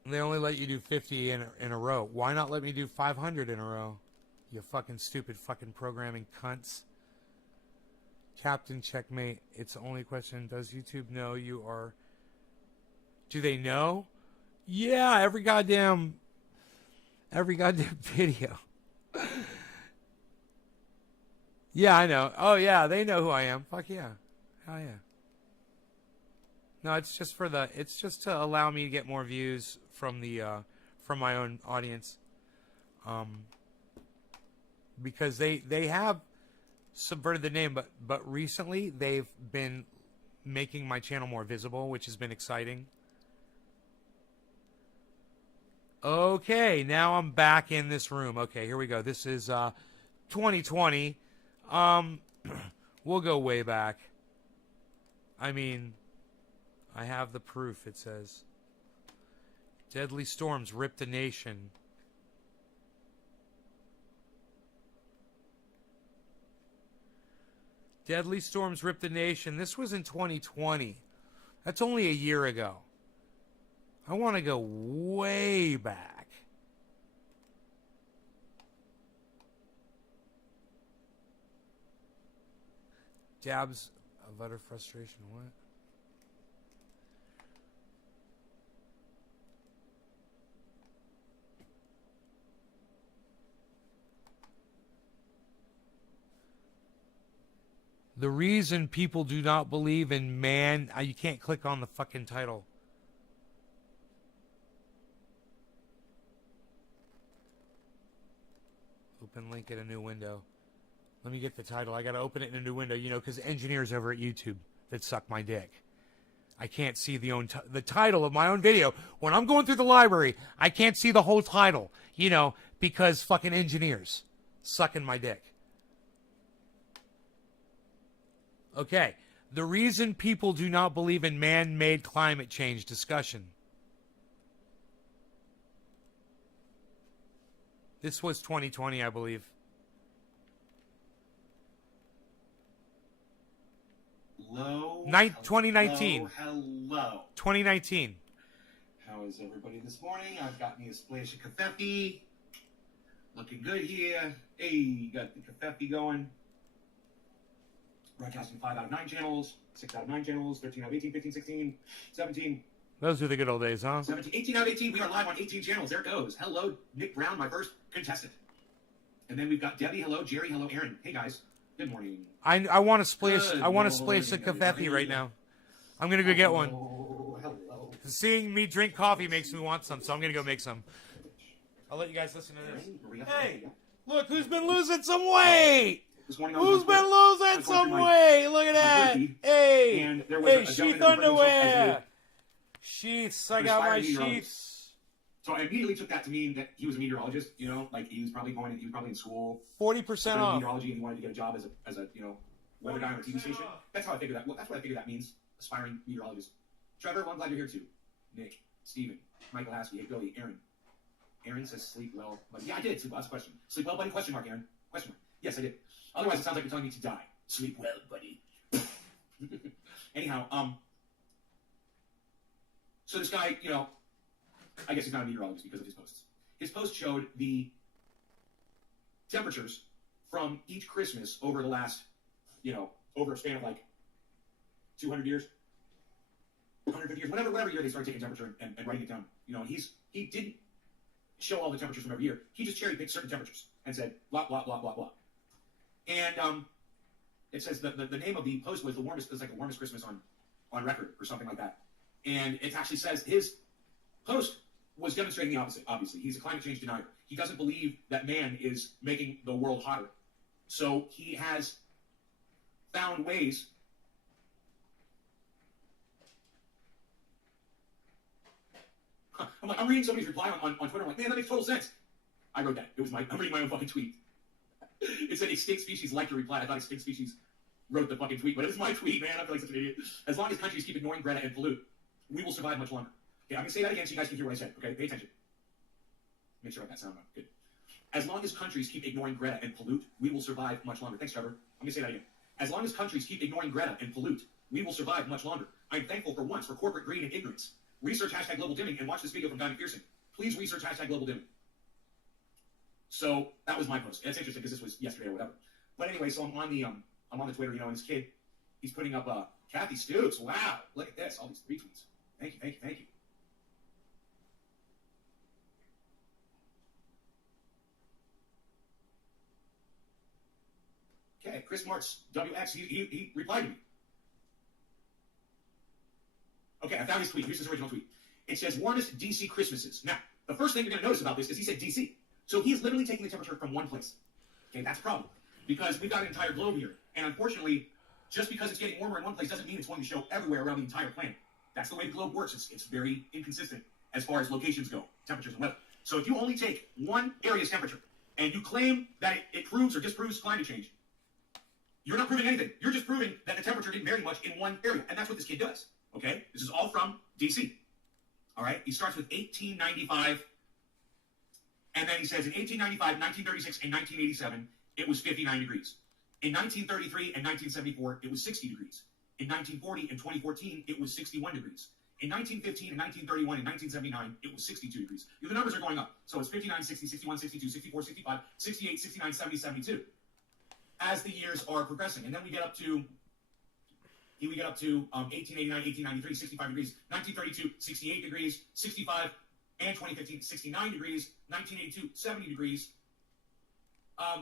They only let you do 50 in a row. Why not let me do 500 in a row? You fucking stupid fucking programming cunts. Captain Checkmate. It's the only question. Does YouTube know you are... Do they know? Yeah, every goddamn video. Yeah, I know. Oh, yeah, they know who I am. Fuck yeah. Hell yeah. No, it's just to allow me to get more views from from my own audience. Because they have subverted the name, but recently they've been making my channel more visible, which has been exciting. Okay, now I'm back in this room. Okay, here we go. This is 2020. We'll go way back. I mean, I have the proof, it says. Deadly storms rip the nation. Deadly storms rip the nation. This was in 2020. That's only a year ago. I want to go way back. Dabs of utter frustration. What? The reason people do not believe in man... you can't click on the fucking title. Open link in a new window. Let me get the title. I got to open it in a new window, because engineers over at YouTube that suck my dick. I can't see the title of my own video. When I'm going through the library, I can't see the whole title, because fucking engineers sucking my dick. Okay, the reason people do not believe in man-made climate change discussion. This was 2020, I believe. Hello. 2019. Hello. 2019. How is everybody this morning? I've got me a splash of kafefe. Looking good here. Hey, got the kafefe going. Broadcasting 5 out of 9 channels, 6 out of 9 channels, 13 out of 18, 15, 16, 17, Those are the good old days, huh? 17, 18 out of 18. We are live on 18 channels. There it goes. Hello, Nick Brown, my first contestant. And then we've got Debbie. Hello, Jerry. Hello, Aaron. Hey, guys. Good morning. I want to splash. Good I want to morning, splash a kafefe everybody. right now. I'm gonna go get one. Oh, hello. Seeing me drink coffee makes me want some, so I'm gonna go make some. I'll let you guys listen to this. Hey, look who's been losing some weight. This morning I was Who's on been Twitter. losing I was some going through weight? Look at that. turkey, Hey, and there was hey, a sheath gentleman who referred himself as underwear. Sheaths. I got my aspiring meteorologist. sheaths. So I immediately took that to mean that he was a meteorologist. You know, like he was probably in school 40% studying off. meteorology, and he wanted to get a job as a weather guy on a TV station. That's how I figured that. Well, that's what I figured that means. Aspiring meteorologist. Trevor, well, I'm glad you're here too. Nick, Steven, Michael Haskey, hey Billy, Aaron. Aaron says sleep well. But yeah, I did. Sleep well. That's a question. Sleep well, buddy? Question mark, Aaron. Question mark. Yes, I did. Otherwise, it sounds like you're telling me to die. Sleep well, buddy. Anyhow, so this guy, I guess he's not a meteorologist because of his posts. His post showed the temperatures from each Christmas over the last, over a span of like 200 years, 150 years, whatever year they started taking temperature and writing it down. And he didn't show all the temperatures from every year. He just cherry picked certain temperatures and said blah blah blah blah blah. And it says the name of the post was the warmest Christmas on record or something like that. And it actually says his post was demonstrating the opposite. Obviously, he's a climate change denier. He doesn't believe that man is making the world hotter. So he has found ways. I'm reading somebody's reply on Twitter. I'm like, man, that makes total sense. I wrote that. I'm reading my own fucking tweet. It said extinct species like to reply. I thought extinct species wrote the fucking tweet, but it was my tweet, man. I feel like such an idiot. As long as countries keep ignoring Greta and pollute, we will survive much longer. Okay, I'm going to say that again so you guys can hear what I said. Okay, pay attention. Make sure I got that sound on. Good. As long as countries keep ignoring Greta and pollute, we will survive much longer. Thanks, Trevor. I'm going to say that again. As long as countries keep ignoring Greta and pollute, we will survive much longer. I'm thankful for once for corporate greed and ignorance. Research hashtag global dimming and watch this video from Guy McPherson. Please research hashtag global dimming. So that was my post. It's interesting because this was yesterday or whatever. But anyway, so I'm on the Twitter, and this kid, he's putting up Kathy Stoops. Wow, look at this, all these retweets. Thank you. Okay, Chris Martz, WX, he replied to me. Okay, I found his tweet. Here's his original tweet. It says, warmest DC Christmases. Now, the first thing you're going to notice about this is he said DC. So he's literally taking the temperature from one place. Okay, that's a problem. Because we've got an entire globe here. And unfortunately, just because it's getting warmer in one place doesn't mean it's going to show everywhere around the entire planet. That's the way the globe works. It's very inconsistent as far as locations go, temperatures and weather. So if you only take one area's temperature and you claim that it proves or disproves climate change, you're not proving anything. You're just proving that the temperature didn't vary much in one area. And that's what this kid does. Okay? This is all from DC. All right? He starts with 1895. And then he says in 1895, 1936, and 1987, it was 59 degrees. In 1933 and 1974, it was 60 degrees. In 1940 and 2014, it was 61 degrees. In 1915 and 1931 and 1979, it was 62 degrees. The numbers are going up. So it's 59, 60, 61, 62, 64, 65, 68, 69, 70, 72. As the years are progressing. And then we get up to 1889, 1893, 65 degrees. 1932, 68 degrees. 65 and 2015, 69 degrees. 1982, 70 degrees.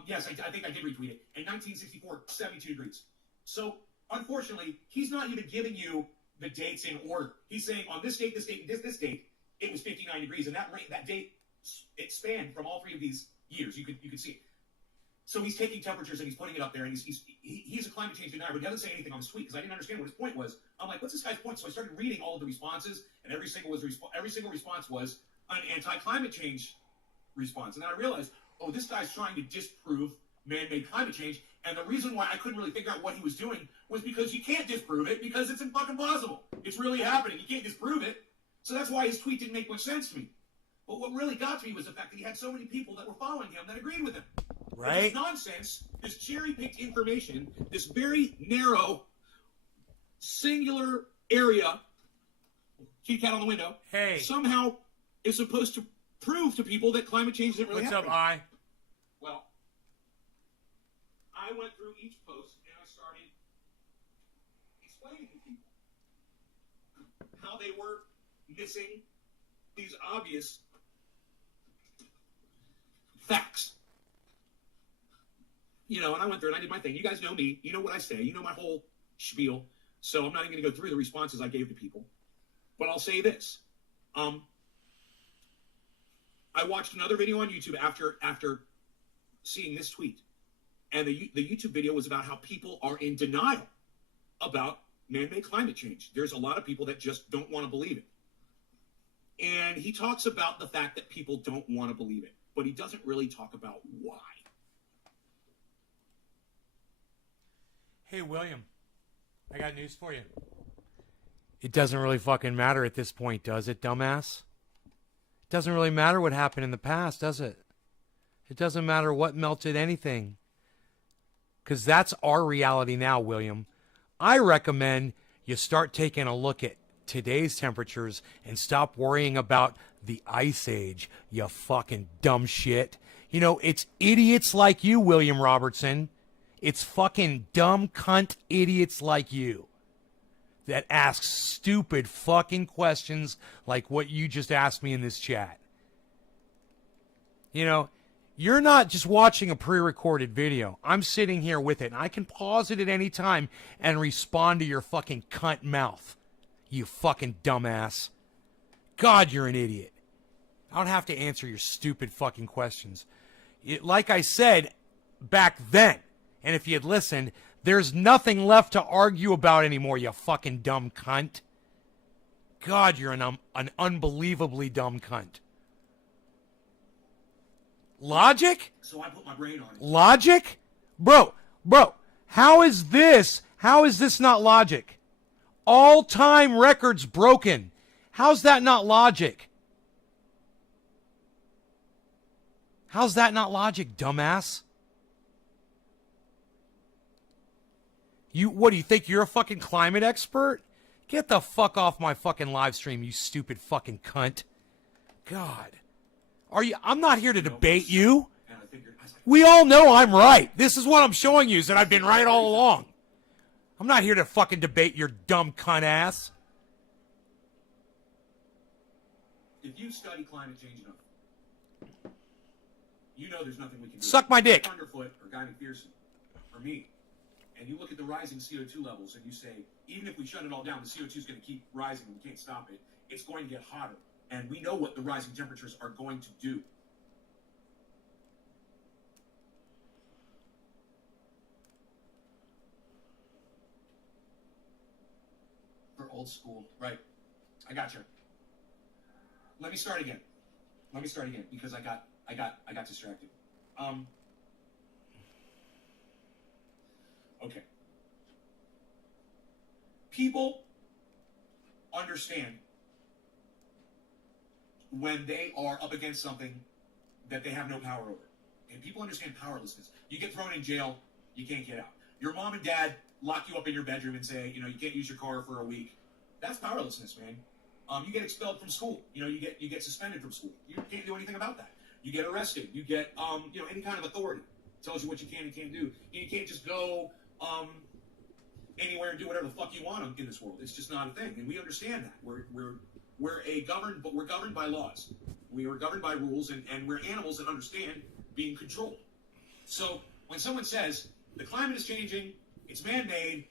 Yes, I think I did retweet it. In 1964, 72 degrees. So, unfortunately, he's not even giving you the dates in order. He's saying on this date, this date, and this date, it was 59 degrees, and that date, it spanned from all three of these years. You could see it. So he's taking temperatures and he's putting it up there, and he's a climate change denier, but he doesn't say anything on his tweet because I didn't understand what his point was. I'm like, what's this guy's point? So I started reading all of the responses, and every single response was an anti-climate change response, and then I realized, oh, this guy's trying to disprove man-made climate change, and the reason why I couldn't really figure out what he was doing was because you can't disprove it because it's fucking impossible. It's really happening. You can't disprove it. So that's why his tweet didn't make much sense to me. But what really got to me was the fact that he had so many people that were following him that agreed with him. Right? This nonsense, this cherry-picked information, this very narrow, singular area, kitty cat on the window, Hey. somehow is supposed to prove to people that climate change isn't really What's happening. up, I? Well, I went through each post and I started explaining to people how they were missing these obvious facts. You know, and I went through and I did my thing. You guys know me. You know what I say. You know my whole spiel. So I'm not even going to go through the responses I gave to people. But I'll say this. I watched another video on YouTube after seeing this tweet. And the YouTube video was about how people are in denial about man-made climate change. There's a lot of people that just don't want to believe it. And he talks about the fact that people don't want to believe it. But he doesn't really talk about why. Hey, William, I got news for you. It doesn't really fucking matter at this point, does it, dumbass? It doesn't really matter what happened in the past, does it? It doesn't matter what melted anything. Because that's our reality now, William. I recommend you start taking a look at today's temperatures and stop worrying about the ice age, you fucking dumb shit. You know, it's idiots like you, William Robertson. It's fucking dumb cunt idiots like you that ask stupid fucking questions like what you just asked me in this chat. You know, you're not just watching a pre-recorded video. I'm sitting here with it, and I can pause it at any time and respond to your fucking cunt mouth. You fucking dumbass. God, you're an idiot. I don't have to answer your stupid fucking questions. Like I said back then, and if you had listened, there's nothing left to argue about anymore, you fucking dumb cunt. God, you're an unbelievably dumb cunt. Logic? So I put my brain on it. Logic? Bro, how is this not logic? All-time records broken. How's that not logic? How's that not logic, dumbass? What do you think? You're a fucking climate expert? Get the fuck off my fucking live stream, you stupid fucking cunt. God. I'm not here to debate you. We all know I'm right. This is what I'm showing you, is that I've been right all along. I'm not here to fucking debate your dumb cunt ass. If you study climate change enough, you know there's nothing we can do. Suck my dick. Underfoot or Guy McPherson or me. And you look at the rising CO2 levels and you say, even if we shut it all down, the CO2 is going to keep rising and we can't stop it. It's going to get hotter. And we know what the rising temperatures are going to do. For old school. Right. I got you. Let me start again because I got distracted. Okay. People understand when they are up against something that they have no power over. And people understand powerlessness. You get thrown in jail, you can't get out. Your mom and dad lock you up in your bedroom and say, you can't use your car for a week. That's powerlessness, man. You get expelled from school. You get suspended from school. You can't do anything about that. You get arrested. You get any kind of authority tells you what you can and can't do. You can't just go anywhere and do whatever the fuck you want in this world. It's just not a thing, and we understand that. We're governed by laws. We are governed by rules, and we're animals that understand being controlled. So when someone says the climate is changing, it's man-made,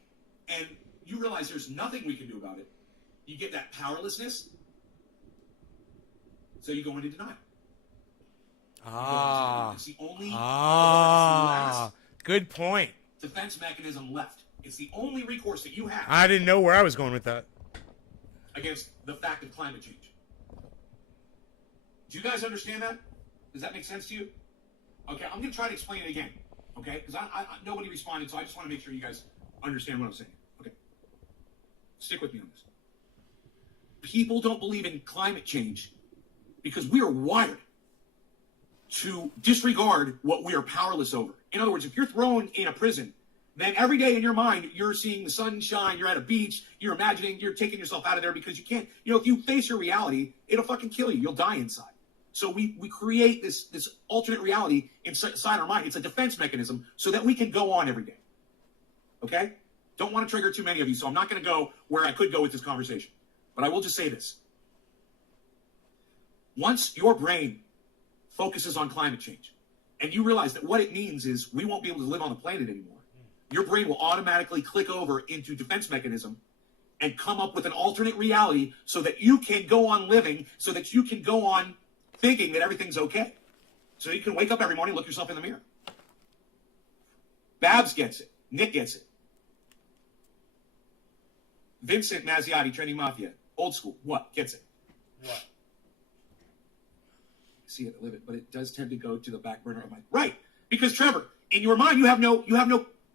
and you realize there's nothing we can do about it, you get that powerlessness. So you go into denial. It's the only good point. Defense mechanism left. It's the only recourse that you have. I didn't know where I was going with that. Against the fact of climate change. Do you guys understand that? Does that make sense to you? Okay, I'm going to try to explain it again. Okay? Because nobody responded, so I just want to make sure you guys understand what I'm saying. Okay? Stick with me on this. People don't believe in climate change because we are wired to disregard what we are powerless over. In other words, if you're thrown in a prison, then every day in your mind, you're seeing the sun shine, you're at a beach, you're imagining, you're taking yourself out of there because you can't, if you face your reality, it'll fucking kill you. You'll die inside. So we create this alternate reality inside our mind. It's a defense mechanism so that we can go on every day. Okay? Don't want to trigger too many of you, so I'm not going to go where I could go with this conversation. But I will just say this. Once your brain focuses on climate change, and you realize that what it means is we won't be able to live on the planet anymore, your brain will automatically click over into defense mechanism and come up with an alternate reality so that you can go on living, so that you can go on thinking that everything's okay. So you can wake up every morning, look yourself in the mirror. Babs gets it. Nick gets it. Vincent Mazziotti, Trending Mafia, old school. What? Gets it. What? See it, live it, but it does tend to go to the back burner of my right. Because Trevor, in your mind, you have no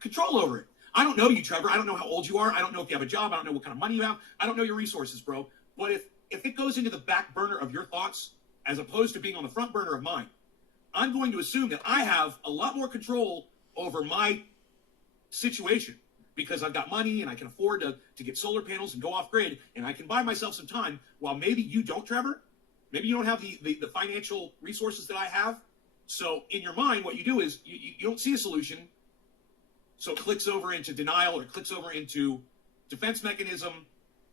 control over it. I don't know you, Trevor. I don't know how old you are. I don't know if you have a job. I don't know what kind of money you have. I don't know your resources, bro. But if it goes into the back burner of your thoughts, as opposed to being on the front burner of mine, I'm going to assume that I have a lot more control over my situation because I've got money and I can afford to get solar panels and go off grid and I can buy myself some time while maybe you don't, Trevor. Maybe you don't have the financial resources that I have. So in your mind, what you do is you don't see a solution. So it clicks over into denial or it clicks over into defense mechanism,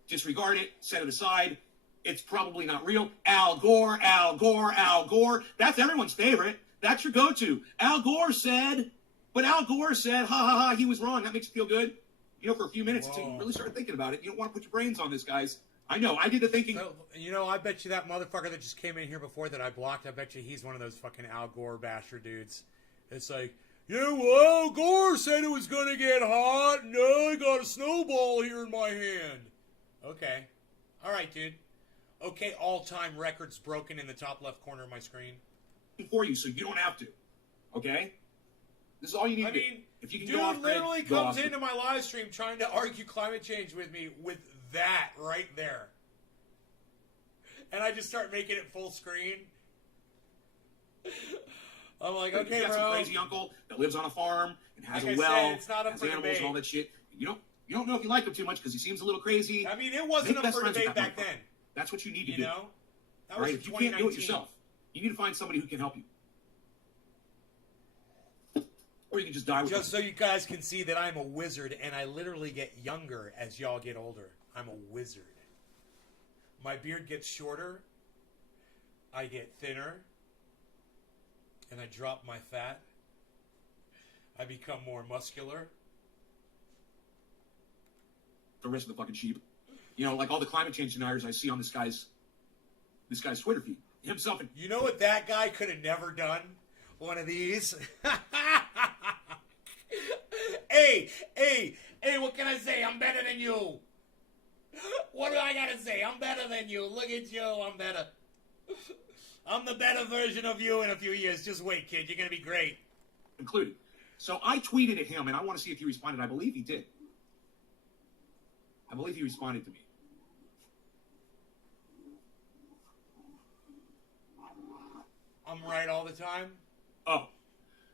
disregard it, set it aside. It's probably not real. Al Gore, Al Gore, Al Gore. That's everyone's favorite. That's your go-to. Al Gore said, ha, ha, ha, he was wrong. That makes you feel good. For a few minutes until you really start thinking about it. You don't want to put your brains on this, guys. I know. I did the thinking. I bet you that motherfucker that just came in here before that I blocked, I bet you he's one of those fucking Al Gore basher dudes. It's like, yeah, well, Al Gore said it was going to get hot. No, I got a snowball here in my hand. Okay. All right, dude. Okay, all-time records broken in the top left corner of my screen. For you, so you don't have to. Okay? This is all you need to do. If you can dude go off grid, literally comes into my live stream trying to argue climate change with me with that right there. And I just start making it full screen. I'm like, okay, you got bro. Some crazy uncle that lives on a farm and has like a well, it's not up has for animals debate. and all that shit. You don't know if you like him too much because he seems a little crazy. It wasn't up for debate back then. That's what you need to You do. know? That was right? If you can't do it yourself, you need to find somebody who can help you. Or you can just die with Just so you guys can see that I'm a wizard and I literally get younger as y'all get older. I'm a wizard. My beard gets shorter. I get thinner. And I drop my fat. I become more muscular. the rest of the fucking sheep. Like all the climate change deniers I see on this guy's Twitter feed. Himself and You know what that guy could have never done? One of these. Hey, what can I say? I'm better than you. What do I gotta say? I'm better than you. Look at you, I'm better. I'm the better version of you in a few years. Just wait, kid. You're gonna be great. included. So I tweeted at him, and I want to see if he responded. I believe he did. I believe he responded to me. I'm right all the time. Oh.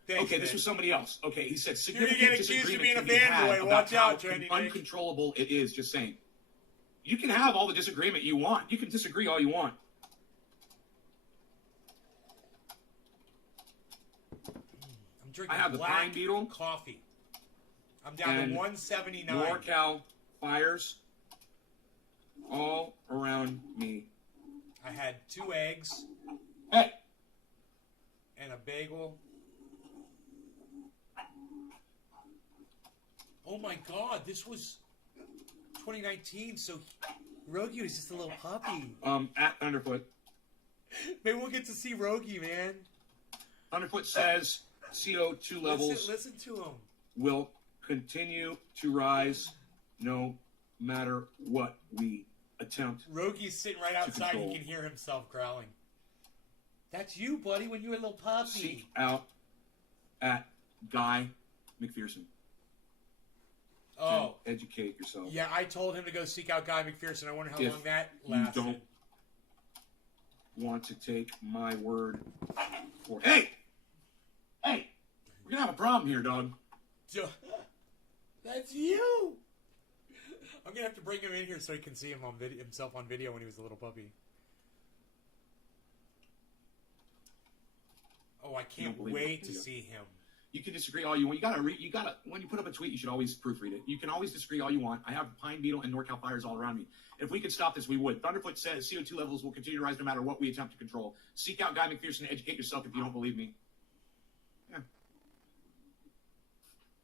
Thanks, Okay, this man. was somebody else. Okay, he said You're gonna significant get accused of disagreement being a can be had fanboy. about Watch how out, Trendy Nick. uncontrollable it is. Just saying. You can have all the disagreement you want. You can disagree all you want. I'm drinking I have the black Pine Beetle. coffee. I'm down to And 179. NorCal fires all around me. I had 2 eggs Hey, and a bagel. Oh my God, this was 2019, so Rogi was just a little puppy. at Thunderfoot. Maybe we'll get to see Rogi, man. Thunderfoot says CO2 levels Listen to him. will continue to rise no matter what we attempt. Rogi's sitting right outside. He control. can hear himself growling. That's you, buddy, when you were a little puppy. Seek out at Guy McPherson. Oh. And educate yourself. Yeah, I told him to go seek out Guy McPherson. I wonder how If long that you lasted. don't want to take my word for... Hey! Hey! We're gonna have a problem here, dog. That's you! I'm gonna have to bring him in here so he can see him on himself on video when he was a little puppy. Oh, I can't wait to see him. You can disagree all you want. You gotta. When you put up a tweet, you should always proofread it. You can always disagree all you want. I have Pine Beetle and NorCal fires all around me. If we could stop this, we would. Thunderfoot says CO2 levels will continue to rise no matter what we attempt to control. Seek out Guy McPherson and educate yourself if you don't believe me. Yeah.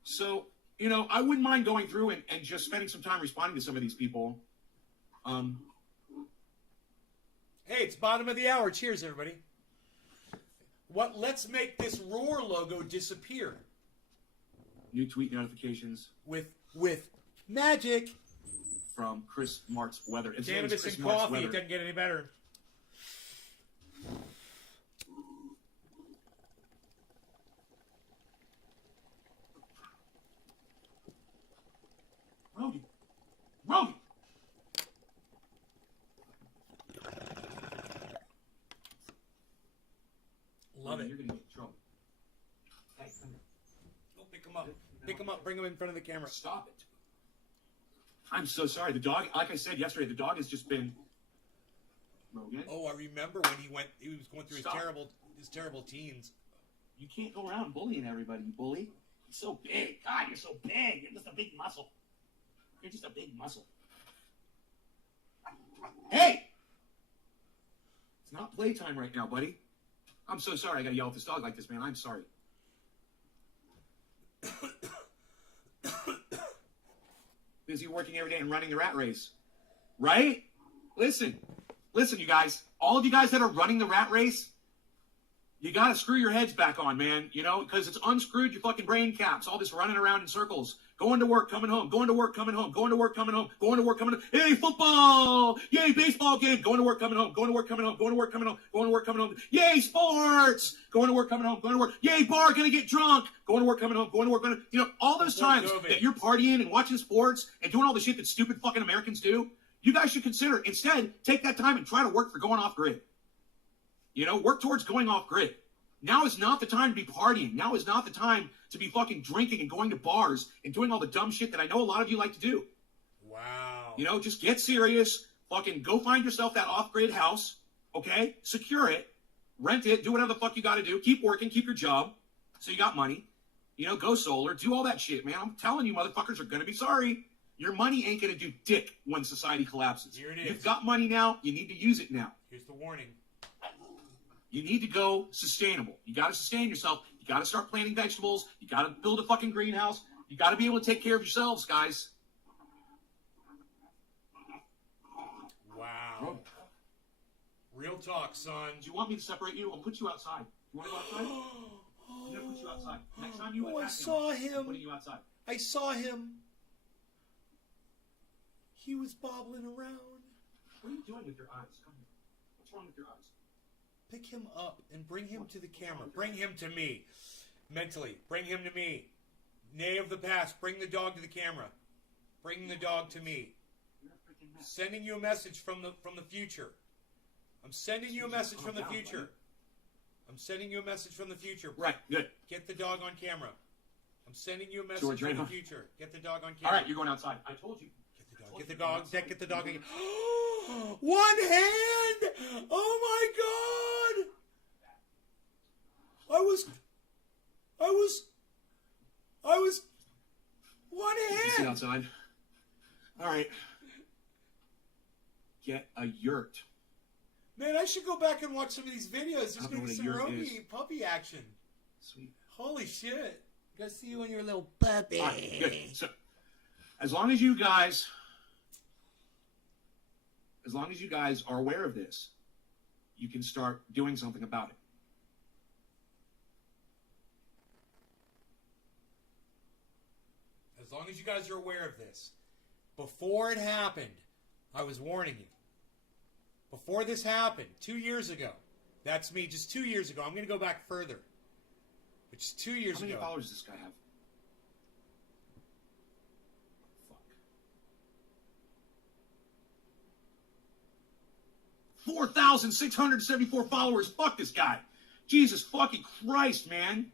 So, you know, I wouldn't mind going through and just spending some time responding to some of these people. Hey, it's bottom of the hour. Cheers, everybody. Let's make this Roar logo disappear. New tweet notifications. With magic. From Chris Mart's Weather. It's Cannabis Chris and Mart's coffee. Weather. It doesn't get any better. Rogan! Love it. You're gonna get in trouble. Hey, come here. Oh, pick him up. Pick him up. Bring him in front of the camera. Stop it. I'm so sorry. The dog, like I said yesterday, the dog has just been... Rogan? Oh, I remember when he was going through his terrible teens. You can't go around bullying everybody, you bully. You're so big. God, you're so big. You're just a big muscle. You're just a big muscle. Hey! It's not playtime right now, buddy. I'm so sorry I gotta yell at this dog like this, man. I'm sorry. Busy working every day and running the rat race. Right? Listen, you guys. All of you guys that are running the rat race, you gotta screw your heads back on, man. You know, because it's unscrewed your fucking brain caps. All this running around in circles. Going to work, coming home. Going to work, coming home. Going to work, coming home. Going to work, coming home. Hey, football! Yay, baseball game. Going to work, coming home. Going to work, coming home. Going to work, coming home. Going to work, coming home. Yay, sports! Going to work, coming home. Going to work. Yay, bar, gonna get drunk. Going to work, coming home. Going to work, You know, all those times that you're partying and watching sports and doing all the shit that stupid fucking Americans do, you guys should consider, instead, take that time and try to work for going off grid. You know, work towards going off grid. Now is not the time to be partying. Now is not the time to be fucking drinking and going to bars and doing all the dumb shit that I know a lot of you like to do. Wow. You know, just get serious. Fucking go find yourself that off-grid house, okay? Secure it. Rent it. Do whatever the fuck you got to do. Keep working. Keep your job so you got money. You know, go solar. Do all that shit, man. I'm telling you, motherfuckers are going to be sorry. Your money ain't going to do dick when society collapses. Here it is. You've got money now. You need to use it now. Here's the warning. You need to go sustainable. You got to sustain yourself. You got to start planting vegetables. You got to build a fucking greenhouse. You got to be able to take care of yourselves, guys. Wow. Real talk, son. Do you want me to separate you? I'll put you outside. You want to go outside? I'm going to put you outside. Next time you attack I saw him. I'm putting you outside. I saw him. He was bobbling around. What are you doing with your eyes? Come here. What's wrong with your eyes? Pick him up and bring him to the camera. Bring him to me. Mentally. Bring him to me. Nay of the past. Bring the dog to the camera. Bring the dog to me. Sending you a message from the future. I'm sending you a message from the future. I'm sending you a message from the future. Right, good. Get the dog on camera. I'm sending you a message from the future. Get the dog on camera. All right, you're going outside. I told you. Get the dog. Get the dog again. One hand! Oh my God! I was. One hand. Sit outside. All right. Get a yurt. Man, I should go back and watch some of these videos. There's I don't gonna know be what a some yurt Roby puppy action. Sweet. Holy shit! Go see you when you're a little puppy. All right, good. So, as long as you guys are aware of this, you can start doing something about it. As long as you guys are aware of this. Before it happened, I was warning you. Before this happened, 2 years ago. That's me, just 2 years ago. I'm going to go back further. But just 2 years ago. How many followers does this guy have? 4,674 followers. Fuck this guy. Jesus fucking Christ, man.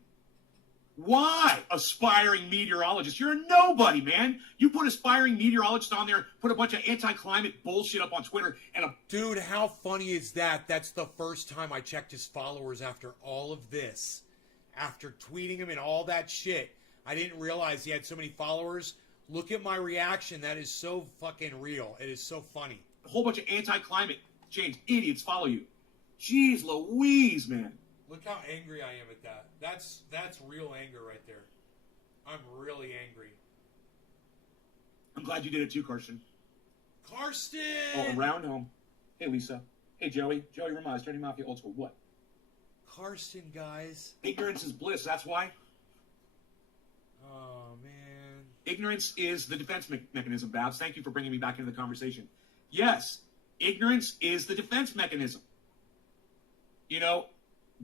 Why? Aspiring meteorologist. You're a nobody, man. You put aspiring meteorologist on there, put a bunch of anti-climate bullshit up on Twitter, and a... Dude, how funny is that? That's the first time I checked his followers after all of this. After tweeting him and all that shit. I didn't realize he had so many followers. Look at my reaction. That is so fucking real. It is so funny. A whole bunch of anti-climate change idiots follow you. Jeez Louise, man. Look how angry I am at that. That's real anger right there. I'm really angry. I'm glad you did it too, Karsten. Karsten! Oh, around home. Hey, Lisa. Hey, Joey. Joey Ramaz, Dirty Mafia Old School. What? Karsten, guys. Ignorance is bliss. That's why. Oh, man. Ignorance is the defense mechanism, Babs. Thank you for bringing me back into the conversation. Yes, ignorance is the defense mechanism. You know,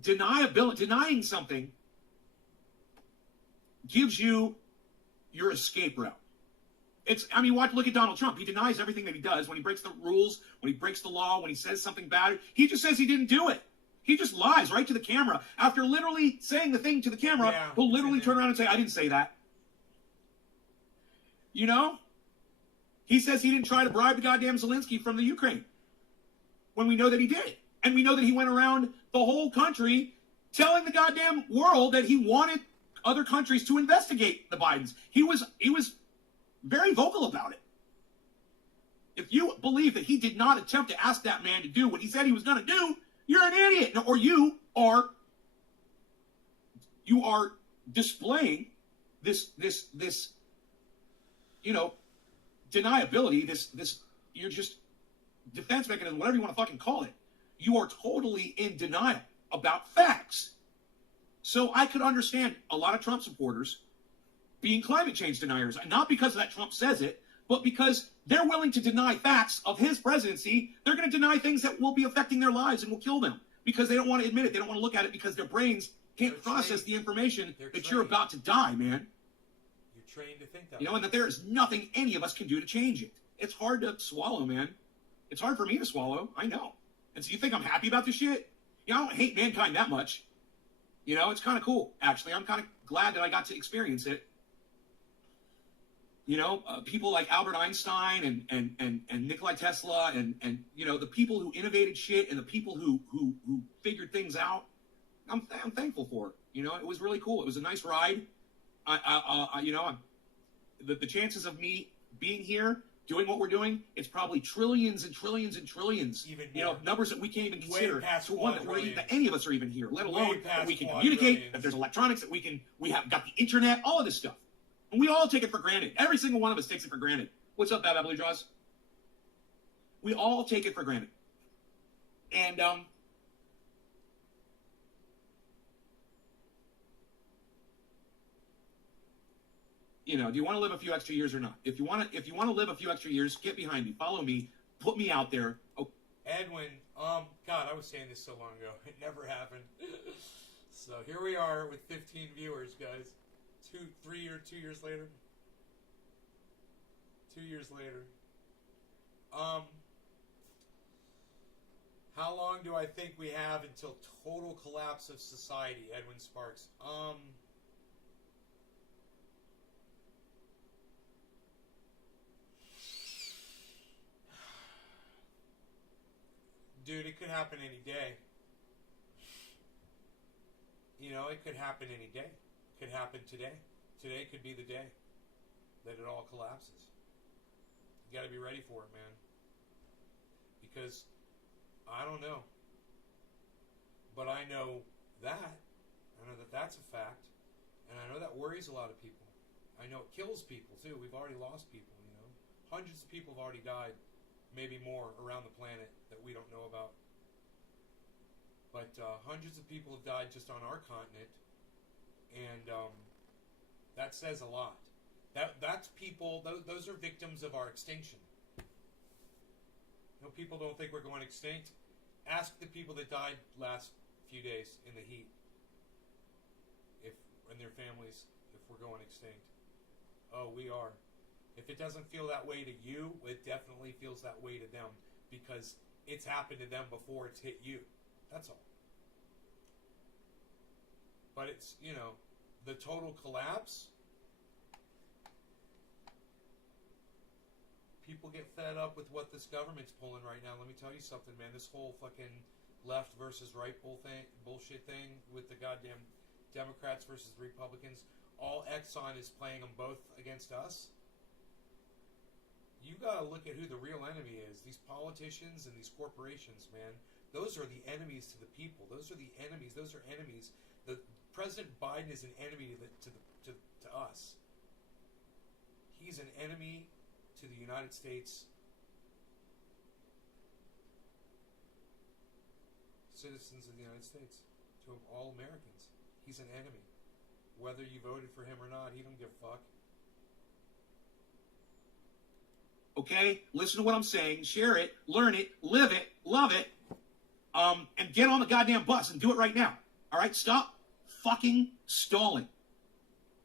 denying something gives you your escape route. Look at Donald Trump. He denies everything that he does when he breaks the rules, when he breaks the law, when he says something bad. He just says he didn't do it. He just lies right to the camera. After literally saying the thing to the camera, he'll literally turn around and say, I didn't say that. You know? He says he didn't try to bribe the goddamn Zelensky from the Ukraine. When we know that he did. And we know that he went around the whole country telling the goddamn world that he wanted other countries to investigate the Bidens. He was very vocal about it. If you believe that he did not attempt to ask that man to do what he said he was going to do, you're an idiot. Or you are displaying this deniability, this you're just defense mechanism, whatever you want to fucking call it. You are totally in denial about facts. So I could understand a lot of Trump supporters being climate change deniers, and not because that Trump says it, but because they're willing to deny facts of his presidency. They're going to deny things that will be affecting their lives and will kill them because they don't want to admit it. They don't want to look at it because their brains can't process the information that you're about to die, man. You're trained to think that. You know, and that there is nothing any of us can do to change it. It's hard to swallow, man. It's hard for me to swallow. I know. And so you think I'm happy about this shit? You know, I don't hate mankind that much. You know, it's kind of cool, actually. I'm kind of glad that I got to experience it. You know, people like Albert Einstein and Nikola Tesla and you know, the people who innovated shit and the people who figured things out. I'm thankful for it. You know, it was really cool. It was a nice ride. The chances of me being here, doing what we're doing, it's probably trillions and trillions and trillions. Even you know, numbers that we can't even consider. Past to one that any of us are even here, let alone that we can quadrillions. communicate, that there's electronics, that we have got the internet, all of this stuff. And we all take it for granted. Every single one of us takes it for granted. What's up, Bab Blue Jaws? We all take it for granted. And you know, do you want to live a few extra years or not? If you want to live a few extra years, get behind me, follow me, put me out there. Oh, Edwin, God, I was saying this so long ago. It never happened. So here we are with 15 viewers, guys. 2 years later. 2 years later. How long do I think we have until total collapse of society, Edwin Sparks? Dude, it could happen any day. You know, it could happen any day. It could happen today. Today could be the day that it all collapses. You got to be ready for it, man. Because I don't know. But I know that. I know that that's a fact. And I know that worries a lot of people. I know it kills people, too. We've already lost people, you know. Hundreds of people have already died. Maybe more around the planet that we don't know about. But hundreds of people have died just on our continent, and that says a lot. That's people. Those are victims of our extinction. You know, people don't think we're going extinct. Ask the people that died last few days in the heat, and their families, if we're going extinct. Oh, we are. If it doesn't feel that way to you, it definitely feels that way to them, because it's happened to them before it's hit you. That's all. But it's, you know, the total collapse. People get fed up with what this government's pulling right now. Let me tell you something, man. This whole fucking left versus right bullshit thing with the goddamn Democrats versus Republicans. All Exxon is playing them both against us. You gotta look at who the real enemy is. These politicians and these corporations, man. Those are the enemies to the people. Those are the enemies. Those are enemies. The President Biden is an enemy to us. He's an enemy to the United States citizens of the United States, to all Americans. He's an enemy. Whether you voted for him or not, he don't give a fuck. Okay? Listen to what I'm saying. Share it. Learn it. Live it. Love it. And get on the goddamn bus and do it right now. All right? Stop fucking stalling.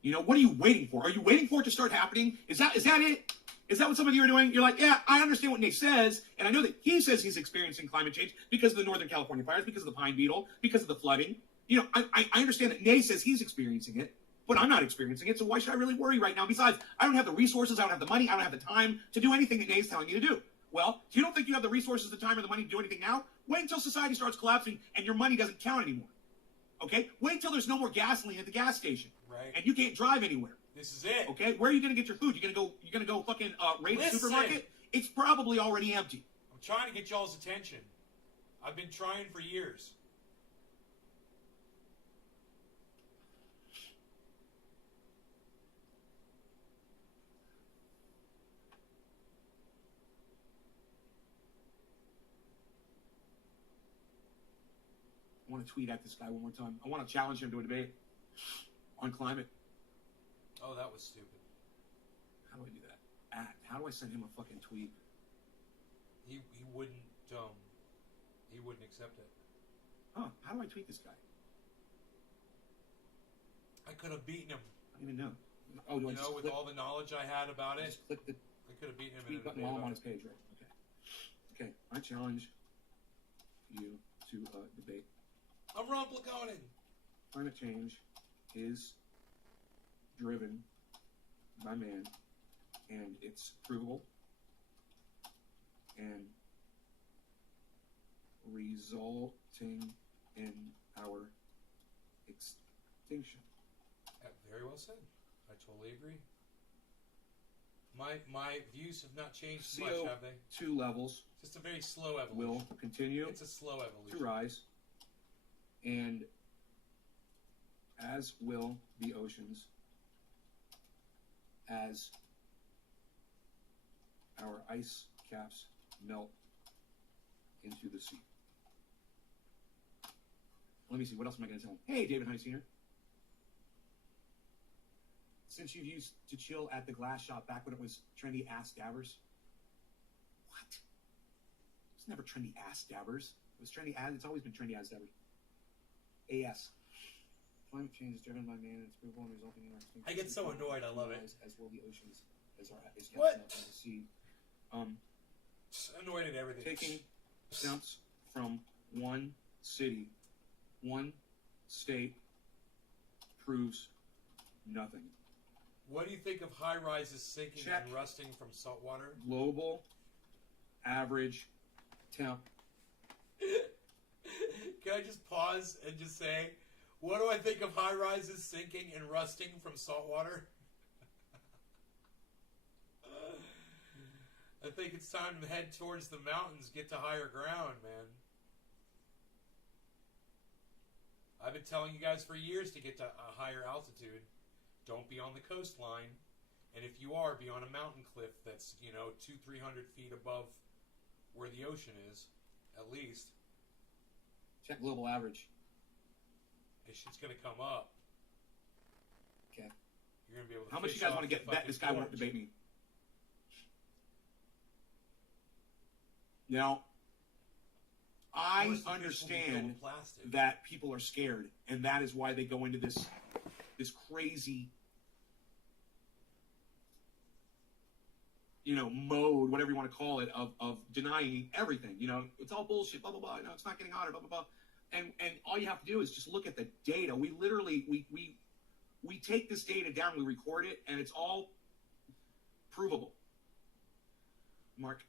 You know, what are you waiting for? Are you waiting for it to start happening? Is that it? Is that what some of you are doing? You're like, yeah, I understand what Nate says, and I know that he says he's experiencing climate change because of the Northern California fires, because of the pine beetle, because of the flooding. You know, I understand that Nate says he's experiencing it, but I'm not experiencing it, so why should I really worry right now? Besides, I don't have the resources, I don't have the money, I don't have the time to do anything that Nate's telling you to do. Well, if you don't think you have the resources, the time, or the money to do anything now, wait until society starts collapsing and your money doesn't count anymore. Okay? Wait until there's no more gasoline at the gas station. Right. And you can't drive anywhere. This is it. Okay, where are you gonna get your food? You're gonna go fucking raid the supermarket? It's probably already empty. I'm trying to get y'all's attention. I've been trying for years. I want to tweet at this guy one more time. I want to challenge him to a debate on climate. Oh, that was stupid. How do I do that? How do I send him a fucking tweet? He wouldn't accept it. Huh? How do I tweet this guy? I could have beaten him. I don't even know. Oh, do I just with click, all the knowledge I had about it, just click the I could have beaten him. tweet button while I'm on his page, right? Okay. Okay. I challenge you to a debate. I'm Rumfeld. Climate change is driven by man, and it's provable and resulting in our extinction. Very well said. I totally agree. My views have not changed much, have they? CO2 levels Just a very slow evolution. will continue It's a slow evolution. to rise, and as will the oceans, as our ice caps melt into the sea. Let me see, what else am I going to tell him? Hey, David Honey Sr. Since you've used to chill at the glass shop back when it was trendy ass dabbers. What? It's never trendy ass dabbers. It was trendy ass, it's always been trendy ass dabbers. AS. Climate change is driven by man and it's provable and resulting in our extinction. I get so annoyed, I love it. As will the oceans, as our ice caps What? melt into the sea. Annoyed at everything. Taking steps from one city, one state, proves nothing. What do you think of high rises sinking Check. and rusting from salt water? Global average temp. Can I just pause and just say, what do I think of high rises sinking and rusting from salt water? I think it's time to head towards the mountains, get to higher ground, man. I've been telling you guys for years to get to a higher altitude. Don't be on the coastline. And if you are, be on a mountain cliff that's, 200-300 feet above where the ocean is, at least. Check global average. This shit's going to come up. Okay. You're going to be able to How much fish you guys off want to get the bet this guy fucking won't gorge. debate me? Now, I Most of the understand people will be built of plastic. that people are scared, and that is why they go into this crazy mode, whatever you want to call it, of denying everything. It's all bullshit, blah, blah, blah. It's not getting hotter, blah, blah, blah. And all you have to do is just look at the data. We literally, we take this data down, we record it, and it's all provable. Mark,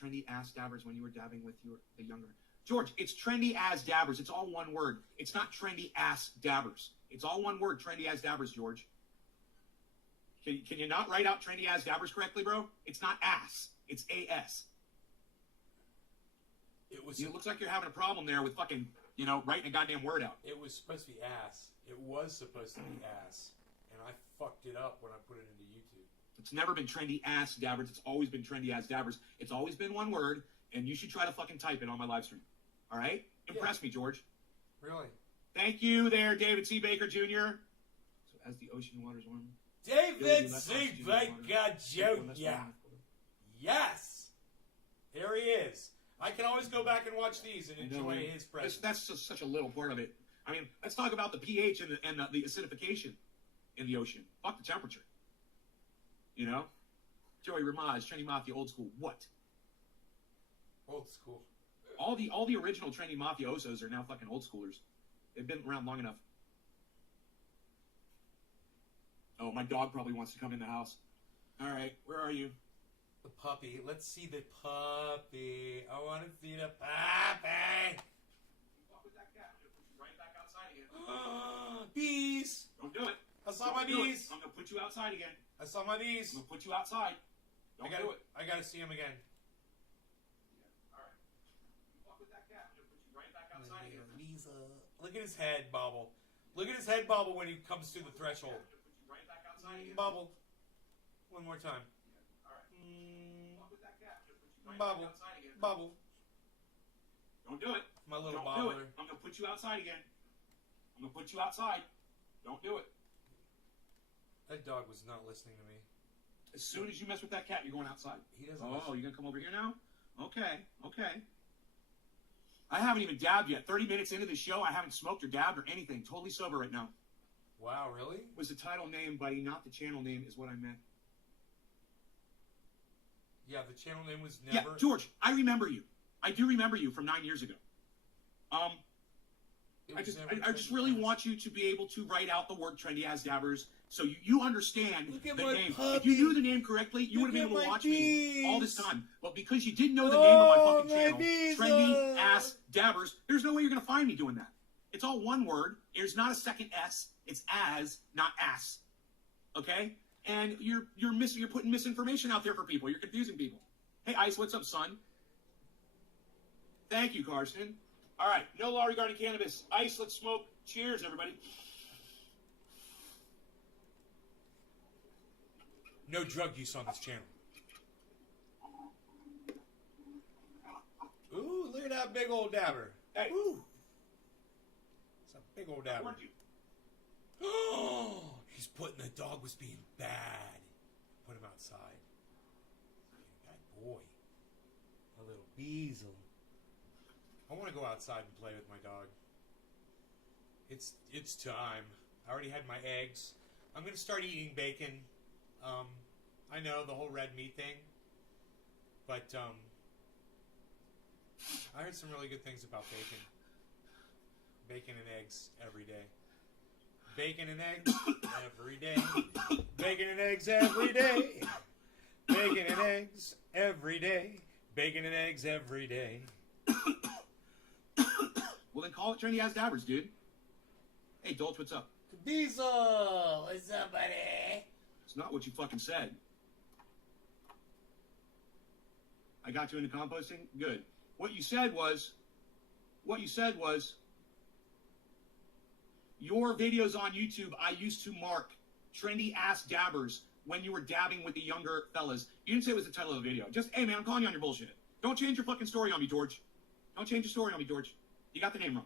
trendy ass dabbers when you were dabbing with the younger. George, it's trendy as dabbers. It's all one word. It's not trendy ass dabbers. It's all one word, trendy as dabbers, George. Can you not write out trendy as dabbers correctly, bro? It's not ass. It's AS. It looks like you're having a problem there with fucking, writing a goddamn word out. It was supposed to be ass. It was supposed to be ass. And I fucked it up when I put it into YouTube. It's never been trendy ass dabbers. It's always been trendy as dabbers. It's always been one word, and you should try to fucking type it on my live stream. All right? Impress me, George. Really? Thank you there, David C. Baker Jr. So as the ocean waters warm. David C. Baker Jr. Yes! Here he is. I can always go back and watch these and enjoy his presence. That's just such a little part of it. I mean, let's talk about the pH and the acidification in the ocean. Fuck the temperature. Joey Ramaz, Trendy Mafia, old school. What? Old school. All the original Trendy Mafiosos are now fucking old schoolers. They've been around long enough. Oh, my dog probably wants to come in the house. All right, where are you? The puppy. Let's see the puppy. I want to see the puppy. Fuck with that cat. I'm gonna put you right back outside again. Bees. Don't do it. I saw my bees. I'm gonna put you outside again. I saw my bees. I'm gonna put you outside. Don't do it. I gotta see him again. Yeah. All right. You fuck with that cat. I'm gonna put you right back outside again. Lisa. Look at his head bobble. Look at his head bobble when he comes through the threshold. I'm gonna put you right back outside again. Bobble. One more time. Yeah. All right. Fuck with that cat. I'm gonna put you right Bobble. back outside again. Bobble. Don't do it. My little Don't do it. bobbler. I'm gonna put you outside again. I'm gonna put you outside. Don't do it. That dog was not listening to me. As soon as you mess with that cat, you're going outside. He doesn't. Oh, you're gonna come over here now? Okay. I haven't even dabbed yet. 30 minutes into the show, I haven't smoked or dabbed or anything. Totally sober right now. Wow, really? Was the title name, buddy, not the channel name, is what I meant. Yeah, the channel name was never. Yeah, George, I remember you. I do remember you from 9 years ago. I just really want you to be able to write out the word trendy as dabbers so you understand Look the at my name. puppy. If you knew the name correctly, you would have been Look able at to my watch me all this bees. time. But because you didn't know the name of my fucking my channel, bees. trendy ass dabbers, there's no way you're gonna find me doing that. It's all one word. There's not a second S. It's as, not ass. Okay? And you're putting misinformation out there for people. You're confusing people. Hey, Ice, what's up, son? Thank you, Carson. All right, no law regarding cannabis. Ice, let's smoke. Cheers, everybody. No drug use on this channel. Ooh, look at that big old dabber. Hey. Ooh. It's a big old I dabber. warned you. Oh, he's putting the dog was being bad. Put him outside. Bad boy. A little weasel. I want to go outside and play with my dog. It's time. I already had my eggs. I'm going to start eating bacon. I know the whole red meat thing. But I heard some really good things about bacon. Bacon and eggs every day. Bacon and eggs every day. Bacon and eggs every day. Bacon and eggs every day. Bacon and eggs every day. Well, then call it trendy ass dabbers, dude. Hey, Dolch, what's up? Diesel, what's up, buddy? It's not what you fucking said. I got you into composting? Good. What you said was, your videos on YouTube, I used to mark trendy ass dabbers when you were dabbing with the younger fellas. You didn't say it was the title of the video. Just, hey man, I'm calling you on your bullshit. Don't change your fucking story on me, George. Don't change your story on me, George. You got the name wrong.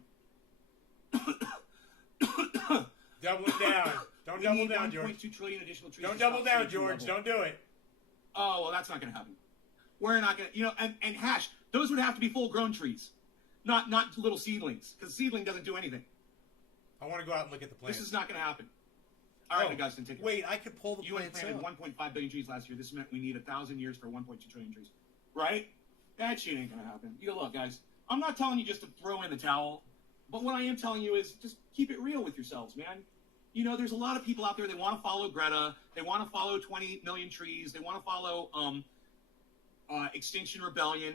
Double down. Don't double down, George. 1.2 trillion additional trees. Don't to double stop down, CO2 George. level. Don't do it. Oh, well, that's not going to happen. We're not going to, and hash, those would have to be full-grown trees, not little seedlings, because seedling doesn't do anything. I want to go out and look at the plants. This is not going to happen. All right, Augustine, take it. Wait, I could pull the You only planted 1.5 billion trees last year. This meant we need 1,000 years for 1.2 trillion trees. Right? That shit ain't gonna happen. You look, guys, I'm not telling you just to throw in the towel, but what I am telling you is just keep it real with yourselves, man. You know, there's a lot of people out there, they want to follow Greta, they want to follow 20 million trees, they want to follow Extinction Rebellion,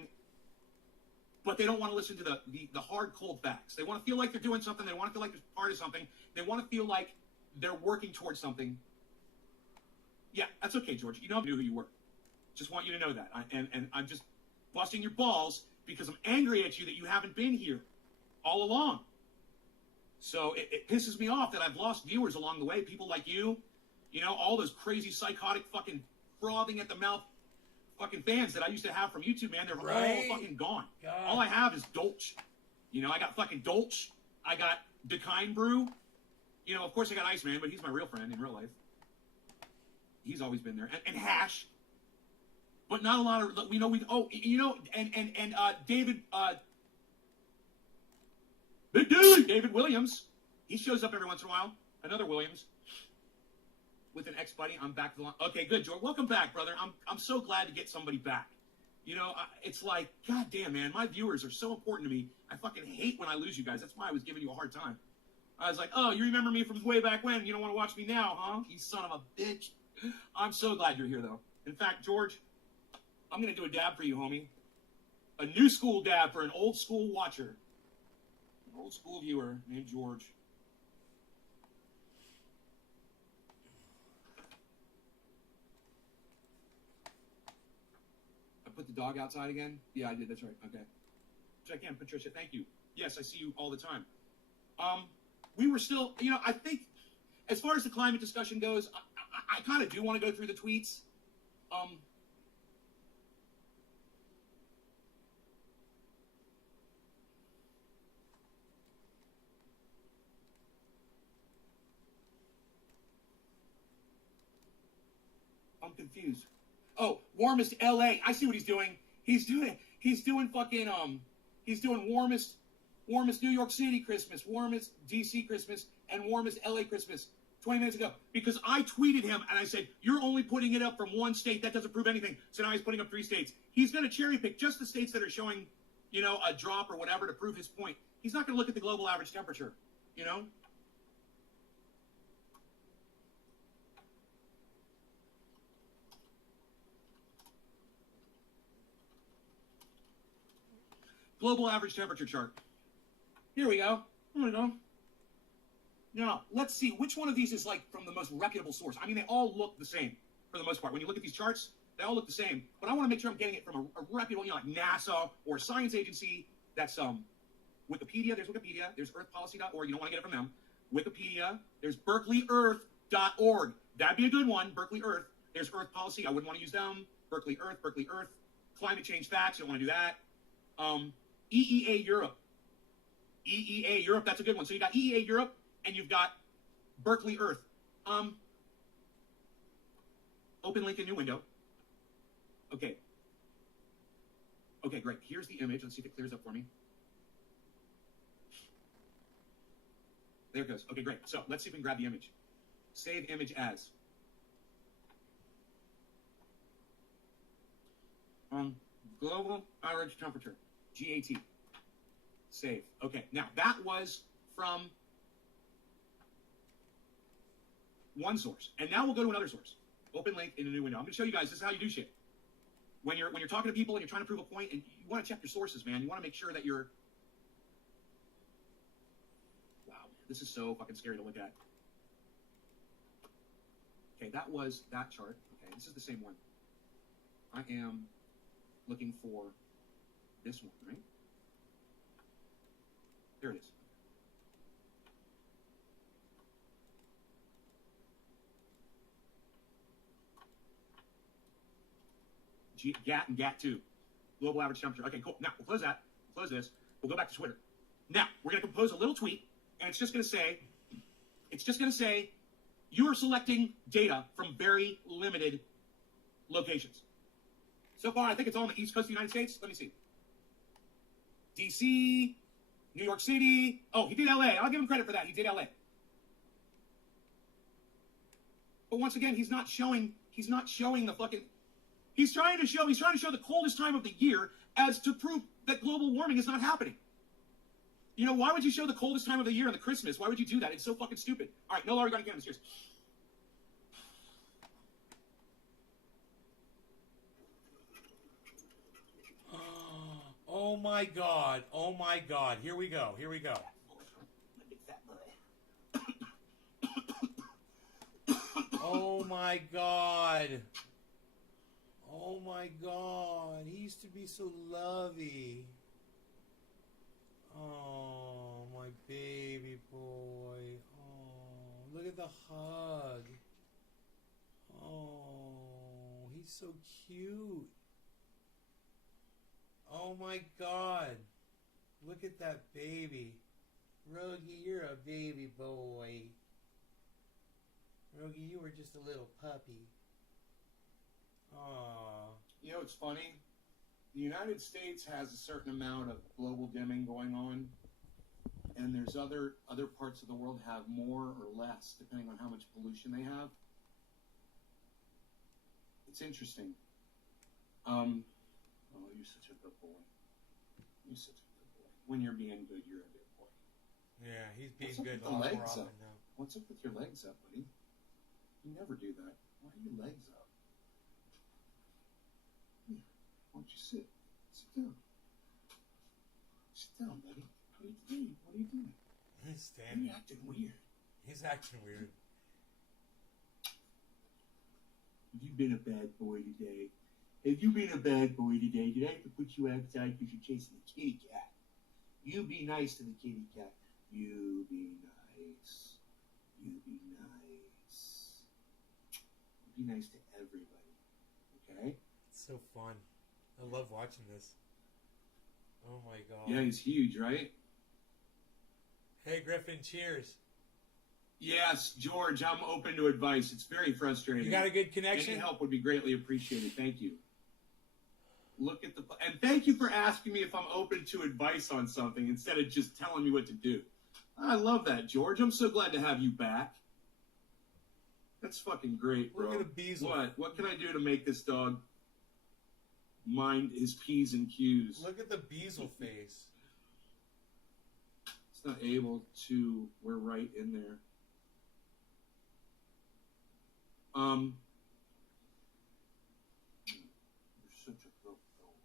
but they don't want to listen to the hard, cold facts. They want to feel like they're doing something, they want to feel like they're part of something, they want to feel like they're working towards something. Yeah, that's okay, George. You know, I knew who you were. Just want you to know that. And I'm just busting your balls because I'm angry at you that you haven't been here all along. So it pisses me off that I've lost viewers along the way. People like you know, all those crazy, psychotic, fucking frothing at the mouth fucking fans that I used to have from YouTube, man. They're all fucking gone. God. All I have is Dolch. You know, I got fucking Dolch. I got Dekine Brew. You know, of course I got Iceman, but he's my real friend in real life. He's always been there. And Hash. But not a lot of, we know, David, big dude, David Williams. He shows up every once in a while. Another Williams. With an ex-buddy. I'm back to the line. Okay, good, George. Welcome back, brother. I'm so glad to get somebody back. You know, it's like, God damn, man, my viewers are so important to me. I fucking hate when I lose you guys. That's why I was giving you a hard time. I was like, oh, you remember me from way back when? You don't want to watch me now, huh? You son of a bitch. I'm so glad you're here, though. In fact, George, I'm going to do a dab for you, homie. A new school dab for an old school watcher. An old school viewer named George. I put the dog outside again? Yeah, I did. That's right. Okay. Check in, Patricia. Thank you. Yes, I see you all the time. We were still, you know, I think as far as the climate discussion goes, I kind of do want to go through the tweets. I'm confused. Oh, warmest LA. I see what he's doing. He's doing fucking, he's doing warmest New York City Christmas, warmest DC Christmas, and warmest LA Christmas 20 minutes ago. Because I tweeted him and I said, you're only putting it up from one state. That doesn't prove anything. So now he's putting up 3 states. He's going to cherry pick just the states that are showing, you know, a drop or whatever to prove his point. He's not going to look at the global average temperature, you know? Global average temperature chart. Here we go. Here we go. Now, let's see. Which one of these is, like, from the most reputable source? I mean, they all look the same, for the most part. When you look at these charts, they all look the same. But I want to make sure I'm getting it from a reputable, you know, like NASA or a science agency that's, Wikipedia. There's Wikipedia. There's earthpolicy.org. You don't want to get it from them. Wikipedia. There's berkeleyearth.org. That'd be a good one, Berkeley Earth. There's Earth Policy. I wouldn't want to use them. Berkeley Earth. Climate Change Facts. You don't want to do that. EEA Europe. EEA Europe, that's a good one. So you got EEA Europe, and you've got Berkeley Earth. Open link in new window. Okay. Okay, great. Here's the image. Let's see if it clears up for me. There it goes. Okay, great. So let's see if we can grab the image. Save image as. Global average temperature. GAT. Save. Okay, now that was from one source. And now we'll go to another source. Open link in a new window. I'm going to show you guys, this is how you do shit. When you're talking to people and you're trying to prove a point, and you want to check your sources, man. You want to make sure that you're... Wow, this is so fucking scary to look at. Okay, that was that chart. Okay, this is the same one. I am looking for this one, right? There it is. GAT and GAT2. Global average temperature. Okay, cool. Now, we'll close that. We'll close this. We'll go back to Twitter. Now, we're going to compose a little tweet, and it's just going to say, you are selecting data from very limited locations. So far, I think it's all on the East Coast of the United States. Let me see. DC, New York City. Oh, he did LA. I'll give him credit for that. He did LA. But once again, he's not showing the fucking. He's trying to show the coldest time of the year as to prove that global warming is not happening. You know, why would you show the coldest time of the year in the Christmas? Why would you do that? It's so fucking stupid. All right, no longer gonna get him. Cheers. Oh my God. Oh my God. Here we go. Here we go. Oh my God. Oh my God. He used to be so lovey. Oh, my baby boy. Oh, look at the hug. Oh, he's so cute. Oh my God. Look at that baby. Rogie, you're a baby boy. Rogie, you were just a little puppy. Aww. You know, it's funny. The United States has a certain amount of global dimming going on, and there's other parts of the world have more or less, depending on how much pollution they have. It's interesting. Oh, you're such a good boy. You're such a good boy. When you're being good, you're a good boy. Yeah, he's being What's up good with a lot the more legs often up? now. What's up with your legs up, buddy? You never do that. Why are your legs up? Here, why don't you sit? Sit down. Sit down, buddy. What are you doing? What are you doing? He's standing. You're acting weird. He's acting weird. Have you been a bad boy today? Have you been a bad boy today? Did I have to put you outside because you're chasing the kitty cat? You be nice to the kitty cat. You be nice. You be nice. Be nice to everybody. Okay? It's so fun. I love watching this. Oh my God. Yeah, he's huge, right? Hey Griffin, cheers. Yes, George, I'm open to advice. It's very frustrating. You got a good connection? Any help would be greatly appreciated. Thank you. Look at the... And thank you for asking me if I'm open to advice on something instead of just telling me what to do. I love that, George. I'm so glad to have you back. That's fucking great, bro. Look at a bezel. What can I do to make this dog mind his P's and Q's? Look at the bezel face. It's not able to... We're right in there. You're such a good dog.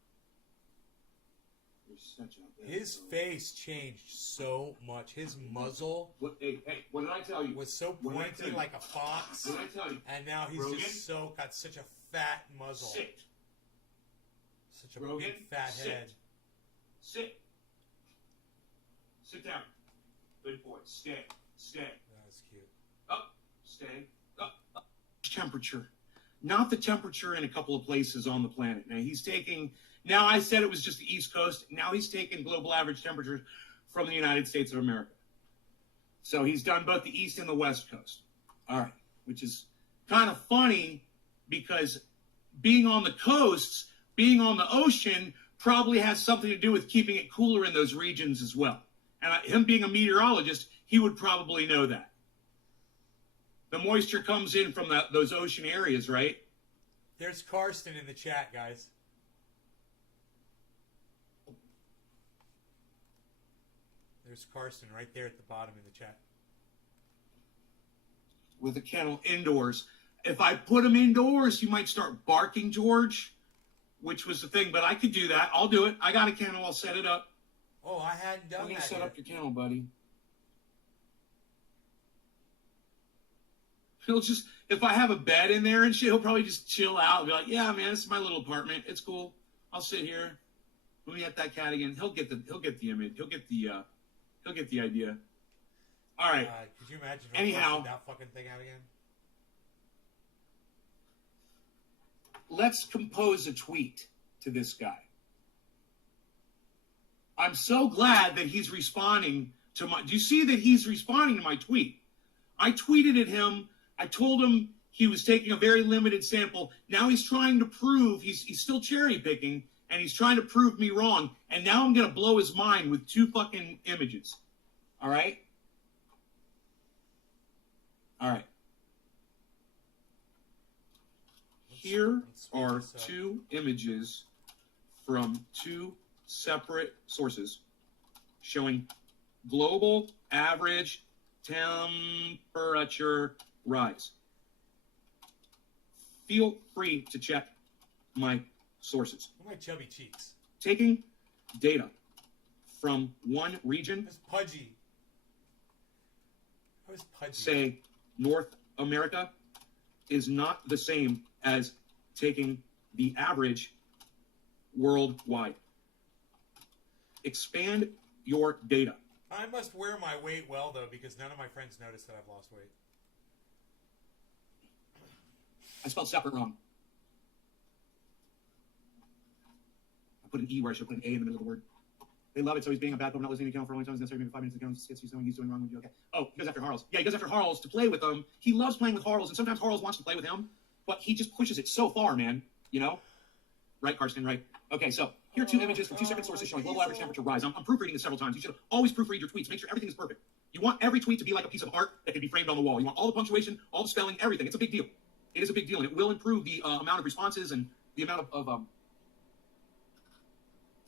You're such a bad His dog. face changed so much. His muzzle Hey, what did I tell you? was so What did I tell pointy you? like a fox. What did I tell you? And now he's Rogan? just got such a fat muzzle. Sit. Such a Rogan, big fat sit. head. Sit. Sit down. Good boy. Stay. That's cute. Up. Stay. Up. Temperature. Not the temperature in a couple of places on the planet. Now I said it was just the East Coast. Now he's taking global average temperatures from the United States of America. So he's done both the East and the West Coast. All right. Which is kind of funny because being on the coasts, being on the ocean probably has something to do with keeping it cooler in those regions as well. And him being a meteorologist, he would probably know that. The moisture comes in from those ocean areas, right? There's Karsten in the chat, guys. There's Karsten right there at the bottom in the chat. With a kennel indoors. If I put him indoors, he might start barking, George, which was the thing. But I could do that. I'll do it. I got a kennel. I'll set it up. Oh, I hadn't done I'm going that to set yet. up your kennel, buddy. He'll just, if I have a bed in there and shit, he'll probably just chill out and be like, yeah, man, this is my little apartment. It's cool. I'll sit here. Let me get that cat again. He'll get the image. He'll get the idea. All right. Could you imagine if Anyhow. I busted that fucking thing out again? Let's compose a tweet to this guy. I'm so glad that he's responding to my... Do you see that he's responding to my tweet? I tweeted at him. I told him he was taking a very limited sample. Now he's trying to prove... He's still cherry picking, and he's trying to prove me wrong. And now I'm going to blow his mind with 2 fucking images. All right? All right. Here are two images from two separate sources showing global average temperature rise. Feel free to check my sources. Look at my chubby cheeks. Taking data from one region, That's pudgy. I was pudgy. say North America, is not the same as taking the average worldwide. Expand your data. I must wear my weight well, though, because none of my friends notice that I've lost weight. I spelled separate wrong. I put an E where I should put an A in the middle of the word. They love it, so he's being a bad boy, not listening to count for a long time. It's necessary, maybe 5 minutes ago. Gets you something he's doing wrong with you. Okay. Oh, he goes after Harles. Yeah, he goes after Harles to play with them. He loves playing with Harles, and sometimes Harles wants to play with him, but he just pushes it so far, man. You know? Right, Karsten, right? Okay, so here are two images from two separate sources showing global average temperature rise. I'm proofreading this several times. You should always proofread your tweets. Make sure everything is perfect. You want every tweet to be like a piece of art that can be framed on the wall. You want all the punctuation, all the spelling, everything. It's a big deal. It is a big deal, and it will improve the amount of responses and the amount of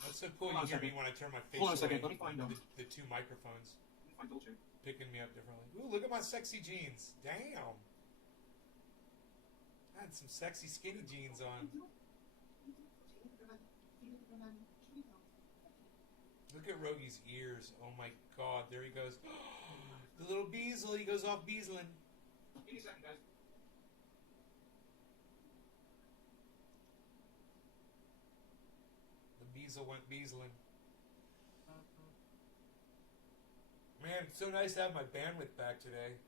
That's so cool. You hear me when I turn my face Hold on a second. away Let me find them. the two microphones Let me find Dolce. picking me up differently. Ooh, look at my sexy jeans. Damn. I had some sexy skinny jeans on. Look at Rogi's ears. Oh my god, there he goes. The little Beazle, he goes off Beazling. Give me a second, guys. The Beazle went Beazling. Man, it's so nice to have my bandwidth back today.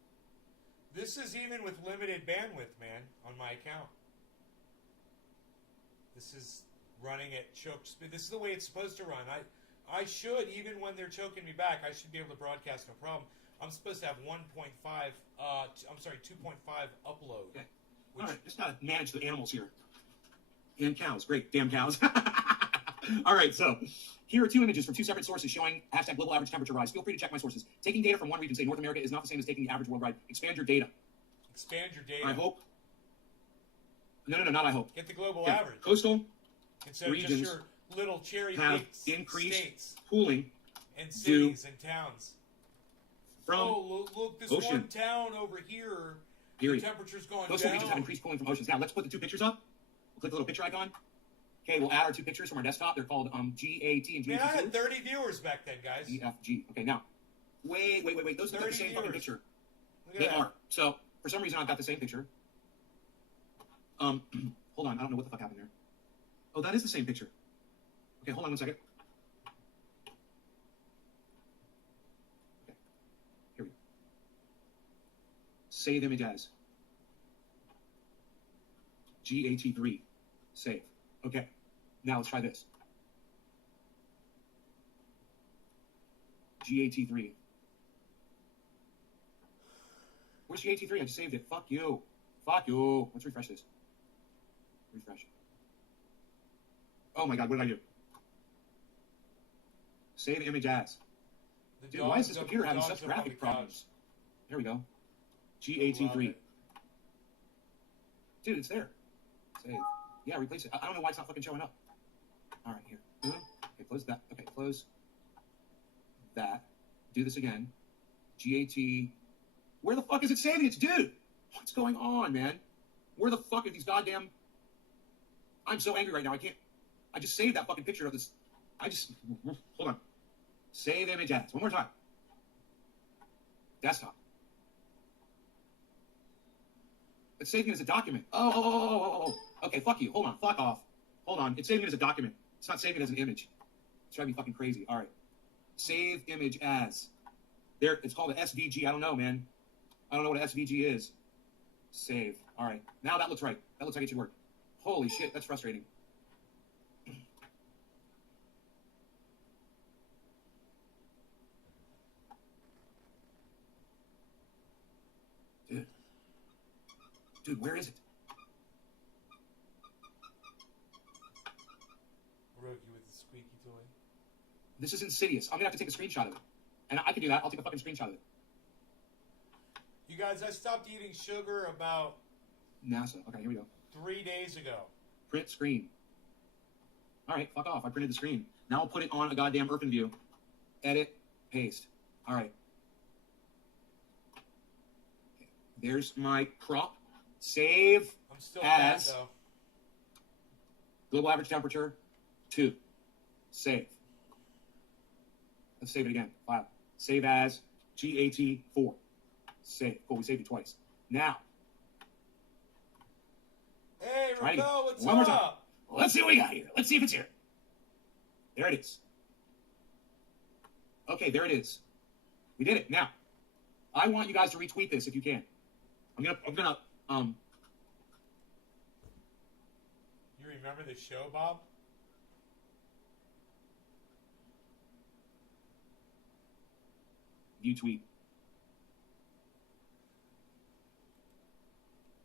This is even with limited bandwidth, man, on my account. This is running at choke speed. This is the way it's supposed to run. I should, even when they're choking me back, I should be able to broadcast no problem. I'm supposed to have 2.5 upload. Okay. All right, just gotta manage the animals here. And cows. Great. Damn cows. All right, so here are two images from two separate sources showing hashtag global average temperature rise. Feel free to check my sources. Taking data from one region, say North America, is not the same as taking the average worldwide. Expand your data. Expand your data. I hope. No, not I hope. Get the global Okay. average. Coastal Instead of regions just your little cherry have picked increased states pooling and cities and towns. from Oh, look, this ocean. one town over here, Period. the temperature's gone Coastal down. regions have increased pooling from oceans. Now, let's put the two pictures up. We'll click the little picture icon. Okay, we'll add our two pictures from our desktop. They're called GAT and Man, I GAT2. had 30 viewers back then, guys. EFG. Okay, now, wait. Those are not the 30 same fucking viewers. picture. Look at They that. are. So, for some reason, I've got the same picture. Hold on. I don't know what the fuck happened there. Oh, that is the same picture. Okay, hold on 1 second. Okay, here we go. Save image as. GAT3. Save. Okay, now let's try this. GAT3. Where's GAT3? I just saved it. Fuck you. Fuck you. Let's refresh this. Refresh. Oh my god, what did I do? Save image as. The Dude, why is dogs this up- computer the having dogs such up on graphic the couch. problems? There we go. Love GAT3. it. Dude, it's there. Save. Yeah, replace it. I don't know why it's not fucking showing up. Alright, here. Boom. Okay, close that. Okay, close that. Do this again. GAT. Where the fuck is it saving it? Dude! What's going on, man? Where the fuck are these goddamn... I'm so angry right now. I just saved that fucking picture of this. Hold on. Save image as. One more time. Desktop. It's saving it as a document. Oh. Okay, fuck you. Hold on. Fuck off. Hold on. It's saving it as a document. It's not saving it as an image. It's driving me fucking crazy. All right. Save image as. There. It's called an SVG. I don't know, man. I don't know what an SVG is. Save. All right. Now that looks right. That looks like it should work. Holy shit. That's frustrating. Dude, where is it? Rogi with the squeaky toy. This is insidious. I'm gonna have to take a screenshot of it. And I can do that. I'll take a fucking screenshot of it. You guys, I stopped eating sugar about NASA. Okay, here we go. 3 days ago. Print screen. All right, fuck off. I printed the screen. Now I'll put it on a goddamn Irpin view. Edit, paste. All right. Okay. There's my crop. Save I'm still as bad, though. global average temperature 2. Save. Let's save it again. File. Save as GAT4. Save. Cool, we saved it twice. Now. Hey, Try it again. Rico, what's One more time. up? Let's see what we got here. Let's see if it's here. There it is. Okay, there it is. We did it. Now, I want you guys to retweet this if you can. I'm gonna You remember the show, Bob? view tweet.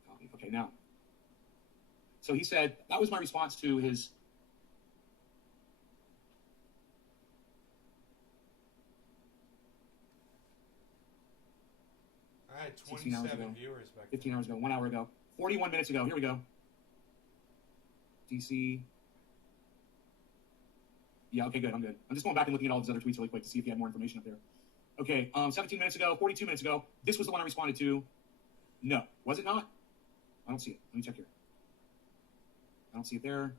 Copy. Okay, now. So he said, that was my response to his I had 16 hours 27 ago. viewers back 15 hours ago, 1 hour ago, 41 minutes ago. Here we go. DC. Yeah, okay, good. I'm good. I'm just going back and looking at all these other tweets really quick to see if he had more information up there. Okay, 17 minutes ago, 42 minutes ago. This was the one I responded to. No. Was it not? I don't see it. Let me check here. I don't see it there.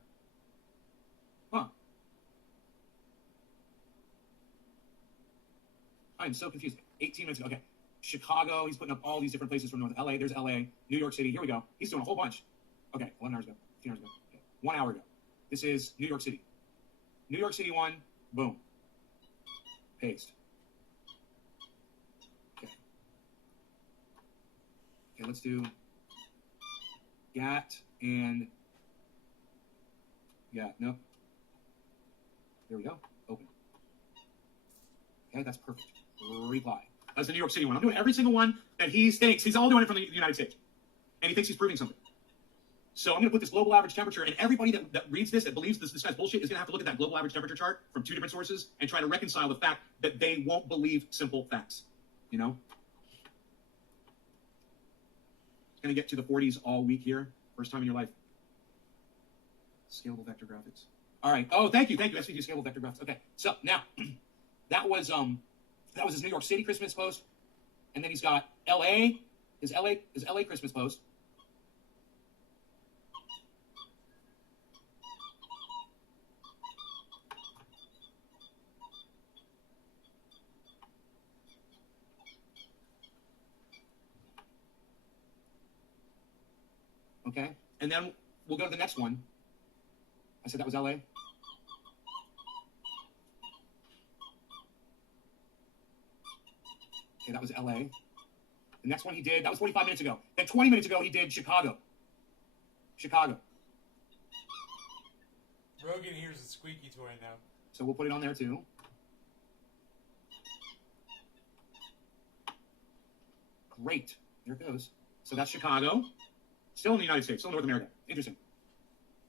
Huh. I am so confused. 18 minutes ago. Okay. Chicago. He's putting up all these different places from North LA. There's LA. New York City. Here we go. He's doing a whole bunch. Okay. 11 hours ago. 15 hours ago. Okay. 1 hour ago. This is New York City. New York City one. Boom. Paste. Okay. Okay, let's do GAT and nope. There we go. Open. Okay, that's perfect. Reply. That's the New York City one. I'm doing every single one that he thinks. He's all doing it from the United States. And he thinks he's proving something. So I'm going to put this global average temperature, and everybody that reads this, that believes this guy's bullshit, is going to have to look at that global average temperature chart from 2 different sources and try to reconcile the fact that they won't believe simple facts. You know? It's going to get to the 40s all week here. First time in your life. Scalable vector graphics. All right. Oh, thank you. SVG scalable vector graphics. Okay. So now, that was his New York City Christmas post, and then he's got his LA Christmas post. Okay, and then we'll go to the next one. I said that was LA. Okay, that was LA. The next one he did, that was 45 minutes ago. Then 20 minutes ago, he did Chicago. Chicago. Rogan hears a squeaky toy now. So we'll put it on there too. Great. There it goes. So that's Chicago. Still in the United States, still in North America. Interesting.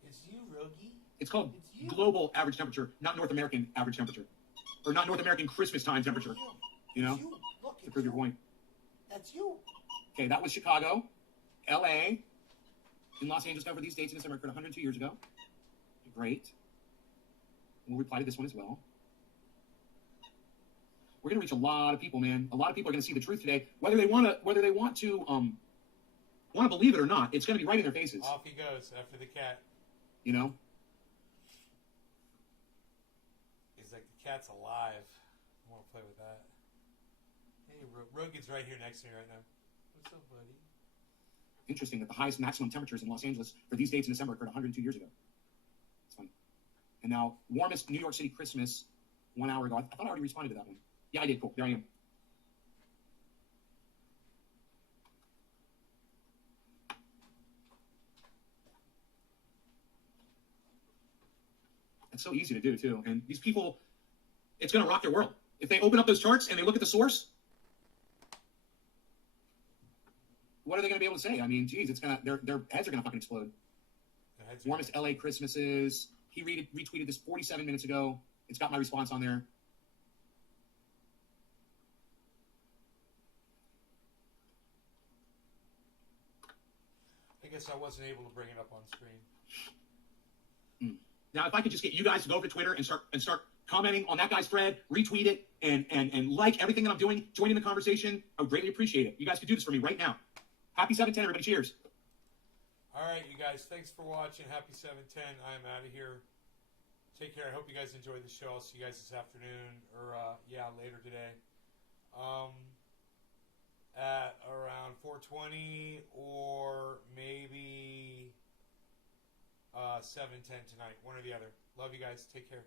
It's you, Rogie. It's called It's you. global average temperature, not North American average temperature. Or not North American Christmas time temperature. You know? It's you. Look, To it's prove your you. point. That's you. Okay, that was Chicago. LA. In Los Angeles covered these dates in December, occurred 102 years ago. Great. We'll reply to this one as well. We're going to reach a lot of people, man. A lot of people are going to see the truth today, whether they want to believe it or not. It's going to be right in their faces. Off he goes after the cat. You know. He's like, the cat's alive. I want to play with that. Hey, Rogan's right here next to me right now. What's up, buddy? Interesting that the highest maximum temperatures in Los Angeles for these dates in December occurred 102 years ago. It's funny. And now, warmest New York City Christmas 1 hour ago. I thought I already responded to that one. Yeah, I did. Cool. There I am. It's so easy to do, too. And these people, it's going to rock their world. If they open up those charts and they look at the source, what are they going to be able to say? I mean, geez, it's gonna their heads are going to fucking explode. Warmest LA Christmases. He retweeted this 47 minutes ago. It's got my response on there. guess I wasn't able to bring it up on screen. Now, if I could just get you guys to go over to Twitter and start commenting on that guy's thread, retweet it, and like everything that I'm doing, join in the conversation, I would greatly appreciate it. You guys could do this for me right now. Happy 710, everybody. Cheers. All right, you guys. Thanks for watching. Happy 710. I'm out of here. Take care. I hope you guys enjoyed the show. I'll see you guys this afternoon, or later today. At around 4:20 or maybe 7:10 tonight. One or the other. Love you guys. Take care.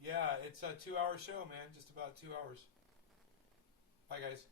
Yeah, it's a 2-hour show, man. Just about 2 hours. Bye, guys.